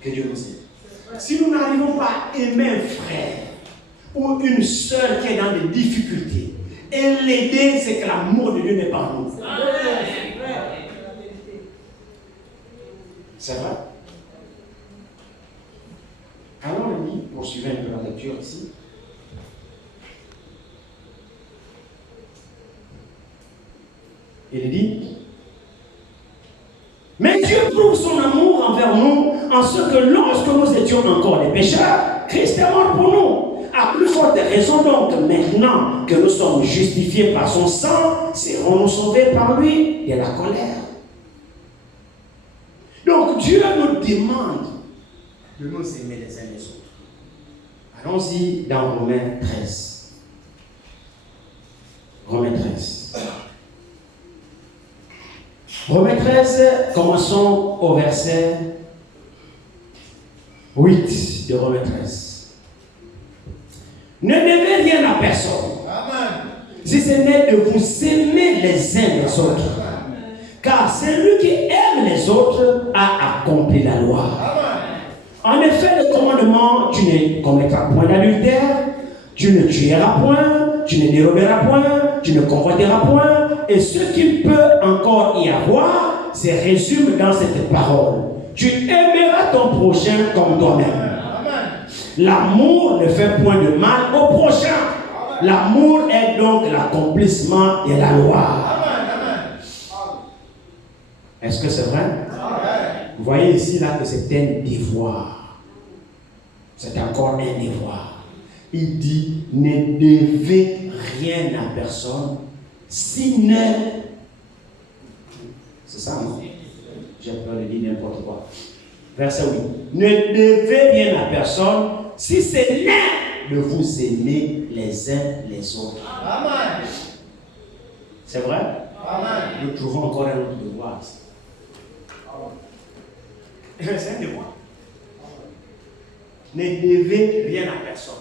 Que Dieu nous aide. Si nous n'arrivons pas à aimer un frère ou une soeur qui est dans des difficultés, et l'aider, c'est que l'amour de Dieu n'est pas en nous. C'est vrai. Alors, on dit, poursuivez un peu la lecture ici. Il dit, mais Dieu prouve son amour envers nous en ce que lorsque nous étions encore des pécheurs, Christ est mort pour nous. À plus forte raison donc, maintenant que nous sommes justifiés par son sang, serons-nous sauvés par lui de la colère. Donc Dieu nous demande de nous aimer les uns les autres. Allons-y dans Romains 13. Romains 13. Romains 13, commençons au verset 8 de Romains 13. Ne devez rien à personne, si ce n'est de vous aimer les uns les autres. Car celui qui aime les autres a accompli la loi. En effet, le commandement, tu ne commettras point d'adultère, tu ne tueras point, tu ne déroberas point, tu ne convoiteras point, et ce qu'il peut encore y avoir, se résume dans cette parole. Tu aimeras ton prochain comme toi-même. L'amour ne fait point de mal au prochain. L'amour est donc l'accomplissement de la loi. Est-ce que c'est vrai? Vous voyez ici là que c'est un devoir. C'est encore un devoir. Il dit, ne devez rien à personne, si ne... C'est ça, non? J'ai peur de dire n'importe quoi. Verset 8. Ne devez rien à personne, si ce n'est de vous aimer les uns les autres. Amen. C'est vrai? Amen. Nous trouvons encore un autre devoir. C'est un devoir. Ne devez rien à personne.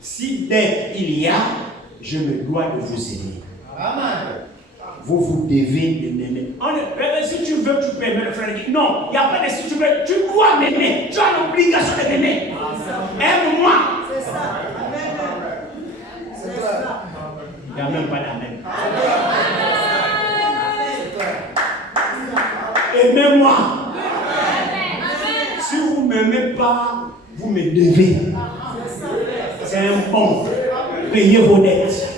Si dès il y a, je me dois de vous aimer. Amen. Vous devez m'aimer. Si tu veux, tu peux aimer le frère. Non, il n'y a pas de si tu veux. Tu dois m'aimer. Tu as l'obligation de m'aimer. Aime-moi. C'est ça. Amen. C'est ça. Il n'y a même pas d'amen. Aimez-moi. Si vous ne m'aimez pas, vous me devez. C'est un bon. Payez vos dettes.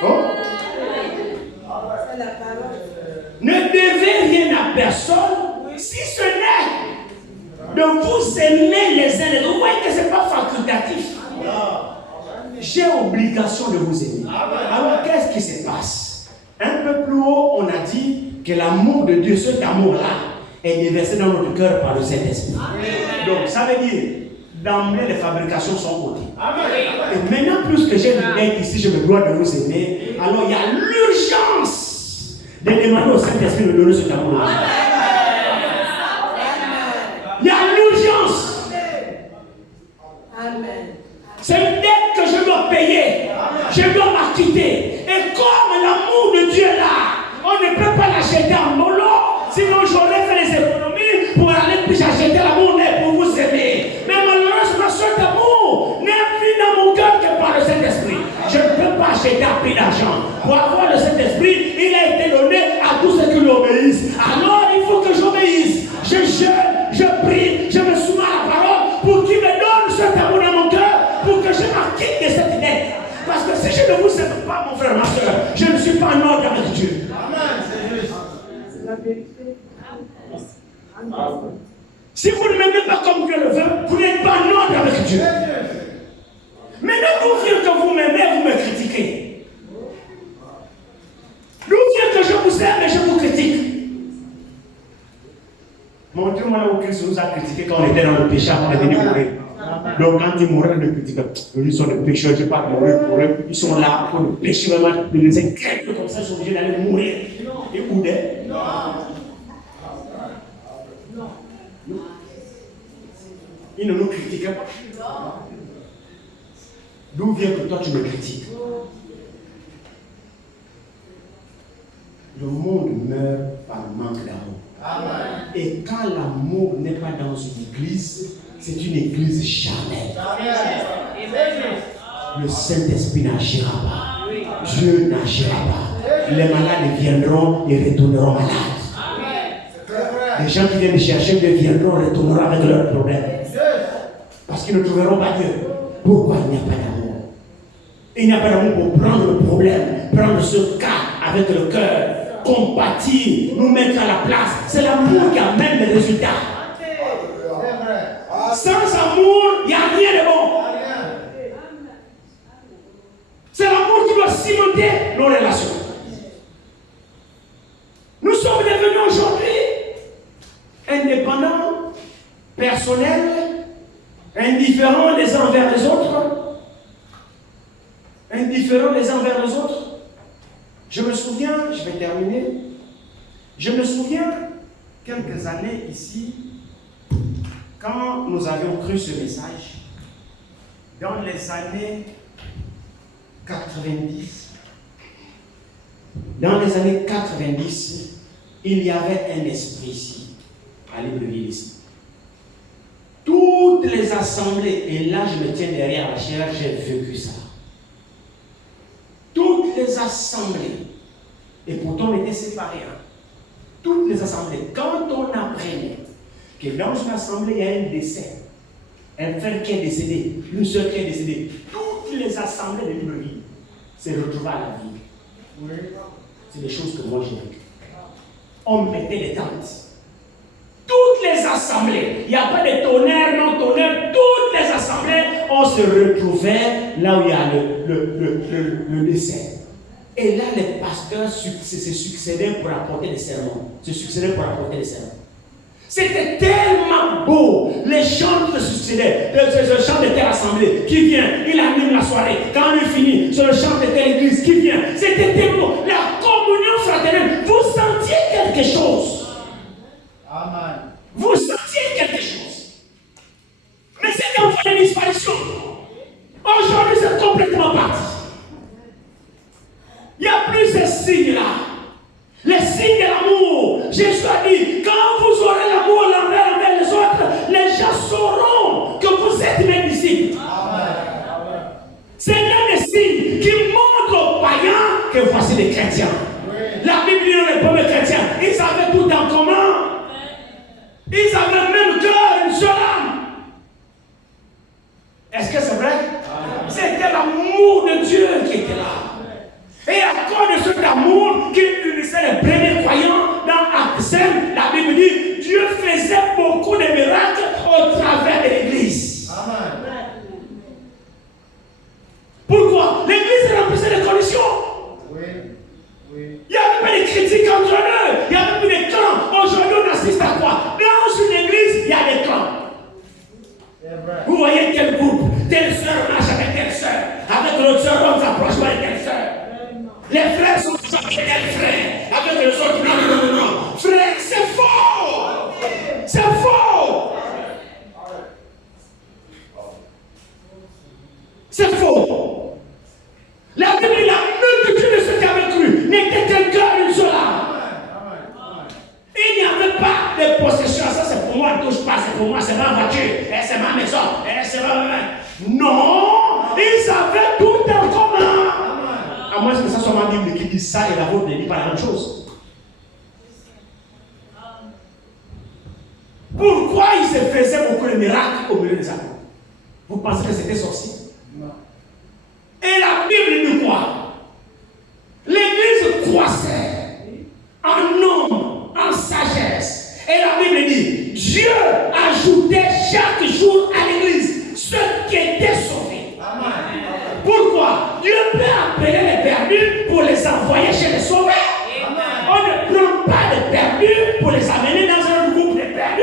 Oh. Ne devez rien à personne, si ce n'est de vous aimer les uns les autres. Vous voyez que ce n'est pas facultatif. J'ai obligation de vous aimer. Alors qu'est-ce qui se passe? Un peu plus haut, on a dit que l'amour de Dieu, cet amour-là, est déversé dans notre cœur par le Saint-Esprit. Donc ça veut dire, d'emblée, les fabrications sont ôtées. Et maintenant, plus que j'ai une dette ici, je me dois de vous aimer. Alors il y a l'urgence de demander au Saint-Esprit de donner cet amour-là. Il y a l'urgence. C'est une dette que je dois payer. Je dois m'acquitter. Et comme l'amour de Dieu est là, on ne peut pas l'acheter en mollo. Sinon, j'aurais fait les économies pour aller puis acheter l'amour pour vous aimer. Mais malheureusement, cet amour n'est plus dans mon cœur que par le Saint-Esprit. Je ne peux pas acheter à prix d'argent. Pour avoir le Saint-Esprit, il a été donné à tous ceux qui lui obéissent. Alors, il faut que j'obéisse. Je jeûne, je prie, je me soumets à la parole pour qu'il me donne cet amour dans mon cœur, pour que je m'acquitte de cette dette. Parce que si je ne vous aime pas, mon frère, ma soeur, je ne suis pas en ordre avec Dieu. Si vous ne m'aimez pas comme Dieu le veut, vous n'êtes pas en ordre avec Dieu. Maintenant, d'où vient que vous m'aimez, vous me critiquez? D'où vient que je vous aime et je vous critique? Montrez-moi là où Christ nous a critiqué quand on était dans le péché avant de venir mourir. Donc quand ils mourraient, on ne critique pas. Ils sont des pécheurs, je ne vais pas mourir pour eux. Ils sont là pour le péché vraiment. Ils les incrètent comme ça, ils sont obligés d'aller mourir. Et où est? Ils ne nous critiquent pas. D'où vient que toi tu me critiques? Le monde meurt par manque d'amour. Et quand l'amour n'est pas dans une église, c'est une église charnelle. Le Saint-Esprit n'agira pas. Dieu n'agira pas. Les malades viendront et retourneront malades. Les gens qui viennent chercher Dieu viendront et retourneront avec leurs problèmes. Parce qu'ils ne trouveront pas Dieu. Pourquoi il n'y a pas d'amour? Il n'y a pas d'amour pour prendre le problème, prendre ce cas avec le cœur, compatir, nous mettre à la place. C'est l'amour qui amène les résultats. Sans amour, il n'y a rien de bon. C'est l'amour qui doit cimenter nos relations. Nous sommes devenus aujourd'hui indépendants, personnels, indifférents les uns envers les autres. Indifférents les uns envers les autres. Je me souviens, je vais terminer, je me souviens quelques années ici, quand nous avions cru ce message, dans les années 90, il y avait un esprit ici, à Libreville ici. Toutes les assemblées, et là je me tiens derrière la chair, j'ai vécu ça. Toutes les assemblées, et pourtant on était séparés, toutes les assemblées, quand on apprenait que dans une assemblée il y a un décès, un frère qui est décédé, une soeur qui est décédée, toutes les assemblées de Libreville se retrouvaient à la vie. C'est des choses que moi j'ai vécues. On mettait des tentes. Toutes les assemblées, il n'y a pas de tonnerre, non tonnerre, toutes les assemblées, on se retrouvait là où il y a le décès. Et là, les pasteurs se succédaient pour apporter des sermons. C'était tellement beau, les chants se succédaient. Le chant de telle assemblée qui vient, il anime la soirée. Quand il finit, c'est le chant de telle église qui vient. C'était tellement beau. La communion fraternelle, vous sentiez quelque chose. Amen. Vous sentiez quelque chose. Mais c'était en fait une disparition. Aujourd'hui, c'est complètement parti. Il n'y a plus ces signes-là. Les signes de l'amour. Jésus a dit, quand vous aurez l'amour l'envers envers les autres, les gens sauront que vous êtes mes disciples. C'est l'un des signes qui montre aux païens que voici des chrétiens. La Bible dit dans les premiers chrétiens, ils avaient tout en commun. Ils avaient le même cœur, une seule âme. Est-ce que c'est vrai? C'était l'amour de Dieu qui était là. Et à cause de cet amour qui unissait les premiers croyants dans Actes 5, la Bible dit Dieu faisait beaucoup de miracles au travers de l'Église. Pourquoi? L'Église remplissait les conditions. Il n'y avait pas de critiques entre eux. Il n'y avait plus de clans. Aujourd'hui, on assiste à quoi? Dans une église, il y a des clans. Vous voyez quel groupe? Telle soeur marche avec telle soeur. Avec l'autre soeur, on s'approche avec telle soeur. Les frères sont avec telle frère. Avec les autres, non. Frère, c'est faux. C'est faux. C'est faux. La Bible dit la multitude de ceux qui avaient cru n'était qu'un cœur, une seule âme. Il n'y avait pas de possession. Ça, c'est pour moi, touche pas, c'est pour moi, c'est ma voiture, c'est ma maison, c'est ma. Non, ils avaient tout en commun. À moins que ça soit ma Bible qui dit ça et la vôtre ne dit pas la même chose. Pourquoi ils se faisaient beaucoup de miracles au milieu des apôtres? Vous pensez que c'était sorcier? Et la Bible dit quoi? L'Église croissait en nombre, en séjour à l'église, ceux qui étaient sauvés. Pourquoi? Dieu peut appeler les perdus pour les envoyer chez les sauvés. On ne prend pas de perdus pour les amener dans un groupe de perdus.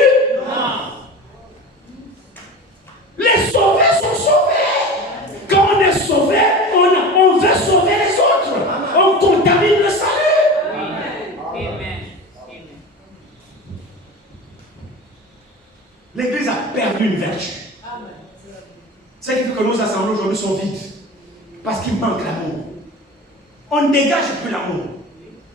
Les sauvés sont sauvés. Quand on est sauvé, on veut sauver les autres. On contamine le salut. L'église a perdu une vertu. Ce qui fait que nos assemblées aujourd'hui sont vides. Parce qu'il manque l'amour. On ne dégage plus l'amour.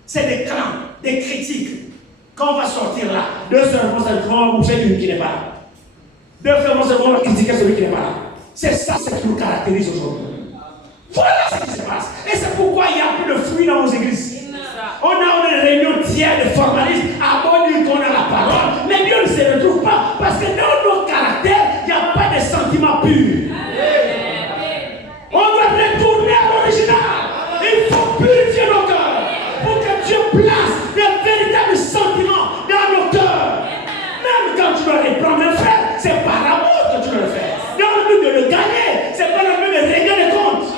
C'est des clans, des critiques. Quand on va sortir là, 2 heures, on va bouger celui qui n'est pas là. 2 heures, on va critiquer celui qui n'est pas là. C'est ça ce qui nous caractérise aujourd'hui. Voilà ce qui se passe. Et c'est pourquoi il n'y a plus de fruits dans nos églises. On a une réunion tiers de formalisme à bon dire qu'on a la parole, mais Dieu ne se retrouve pas parce que dans nos caractères, il n'y a pas de sentiments purs. On doit retourner à l'original. Il faut purifier nos cœurs pour que Dieu place des véritables sentiments dans nos cœurs. Même quand tu dois les prendre un frère, c'est par amour que tu dois le faire. Dans le but de le gagner, c'est pas le but de régler les comptes.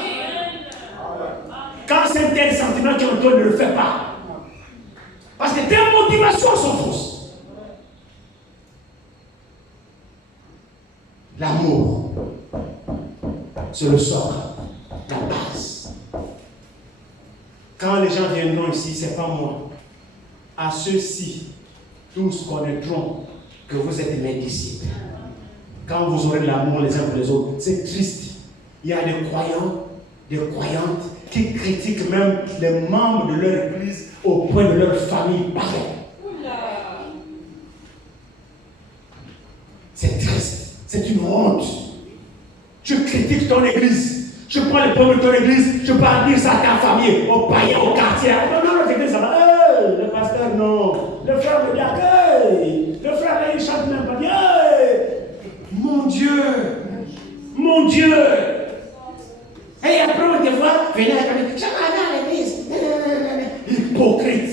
Quand c'est un tel sentiment qu'on ne le fait pas. Parce que tes motivations sont fausses. L'amour, c'est le socle, la base. Quand les gens viendront ici, ce n'est pas moi. À ceux-ci, tous connaîtront que vous êtes mes disciples. Quand vous aurez de l'amour les uns pour les autres, c'est triste. Il y a des croyants, des croyantes qui critiquent même les membres de leur église au point de leur famille pareille. C'est triste, c'est une honte. Tu critiques ton église, tu prends les problèmes de ton église, tu vas dire ça à ta famille, aux païens, au quartier. Non, notre église, ça va. Le pasteur, non. Le frère me dit, le frère, là, il chante même pas bien. Mon Dieu, mon Dieu. Et après, on te voit, venez à la église. À l'église. Hypocrite.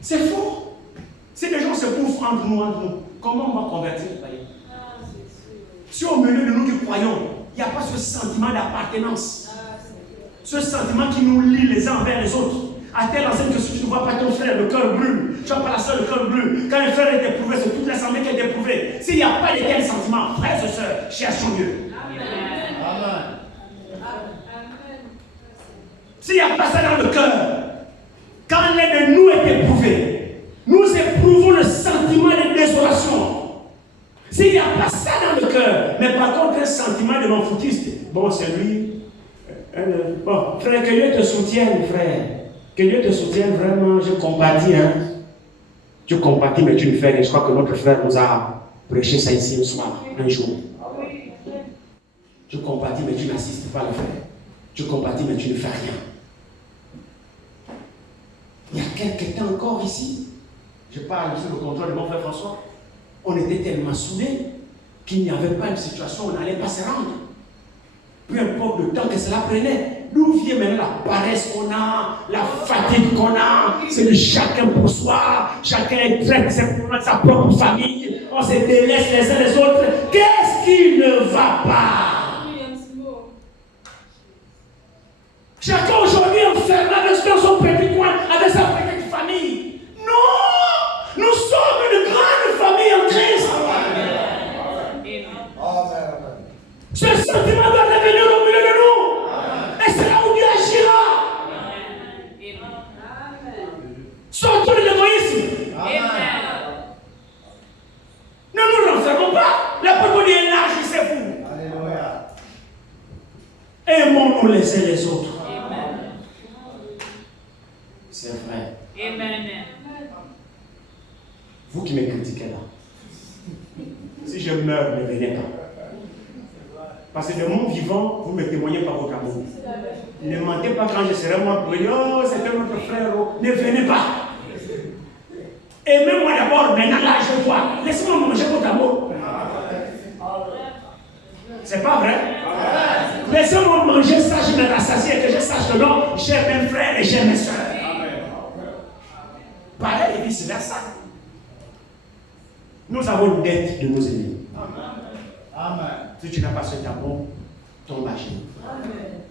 C'est faux. Si les gens se bouffent entre nous, comment on va convertir les païens? Si au milieu de nous qui croyons, il n'y a pas ce sentiment d'appartenance, ce sentiment qui nous lie les uns envers les autres, à telle enseigne que si tu ne vois pas ton frère, le cœur brûle. Tu n'as pas la soeur, le cœur brûle. Quand un frère est éprouvé, c'est toute l'assemblée qui est éprouvée. S'il n'y a pas de tels sentiments, frères et sœurs, cherchons Dieu. Amen. S'il n'y a pas ça dans le cœur, quand l'un de nous est éprouvé, nous éprouvons le sentiment de désolation. S'il n'y a pas ça dans le cœur, mais par contre un sentiment de m'en-foutiste, bon, c'est lui. Bon, frère, que Dieu te soutienne, frère. Que Dieu te soutienne vraiment, je compatis. Hein. Je compatis, mais tu ne fais rien. Je crois que notre frère nous a prêché ça ici le soir, un jour. Tu compatis, mais tu n'assistes pas le frère. Tu compatis, mais tu ne fais rien. Il y a quelques temps encore ici, je parle sous le contrôle de mon frère François, on était tellement soudés qu'il n'y avait pas une situation où on n'allait pas se rendre. Peu importe le temps que cela prenait. D'où vient maintenant la paresse qu'on a, la fatigue qu'on a, c'est de chacun pour soi, chacun traite sa propre famille, on se délaisse les uns les autres. Qu'est-ce qui ne va pas? Chacun aujourd'hui enfermé dans son petit coin, avec sa petite famille. Non! Nous sommes une grande famille en Christ. Ce sentiment doit revenir au milieu de nous. Et c'est là où Dieu agira. Sortons de l'égoïsme. Ne nous renfermons pas. La parole dit élargissez-vous. Aimons-nous les uns les autres. C'est vrai. Amen. Vous qui me critiquez là, si je meurs, ne venez pas. Parce que de mon vivant, vous me témoignez par votre amour. Ne mentez pas quand je serai mort pour dire, oh, c'était notre frère. Oh. Ne venez pas. Aimez-moi d'abord, maintenant là, je vois. Laissez-moi manger votre amour. C'est pas vrai? Laissez-moi manger ça, je me rassasie et que je sache que non, j'ai mes frères et j'ai mes soeurs. Pareil et vice versa. Nous avons une dette de nos ennemis. Amen. Si tu n'as pas cet amour, tombe à genoux.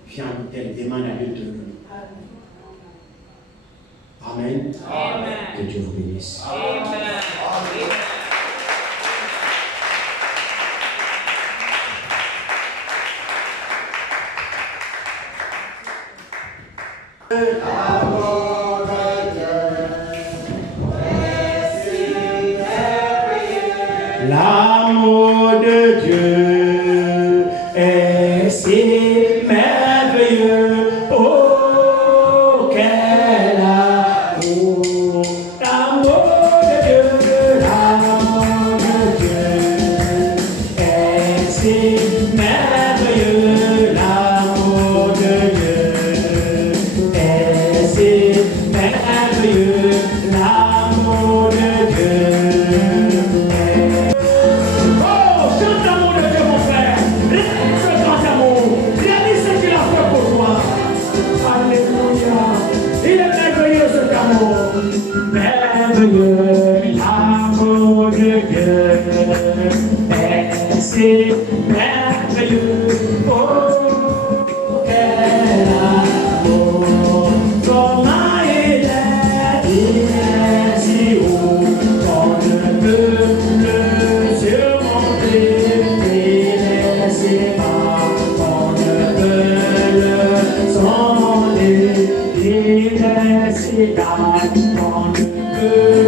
Viens à l'autel, demande à Dieu de te le donner. Amen. Amen. Que Dieu vous bénisse. Amen. L'amour de Dieu est si merveilleux. Oh, quel amour! L'amour de Dieu est si merveilleux. L'amour de Dieu est si merveilleux. L'amour de Dieu. Oh, chante l'amour de Dieu, mon frère. Réalise ce grand amour. Réalise ce qu'il a fait pour toi. Alléluia. Il est merveilleux cet amour. Merveilleux l'amour de Dieu. Et c'est merveilleux. Oh, quel amour. Comment il est si haut qu'on ne peut le surmonter. Il est si bas qu'on ne peut le surmonter. Il est si bas qu'on ne peut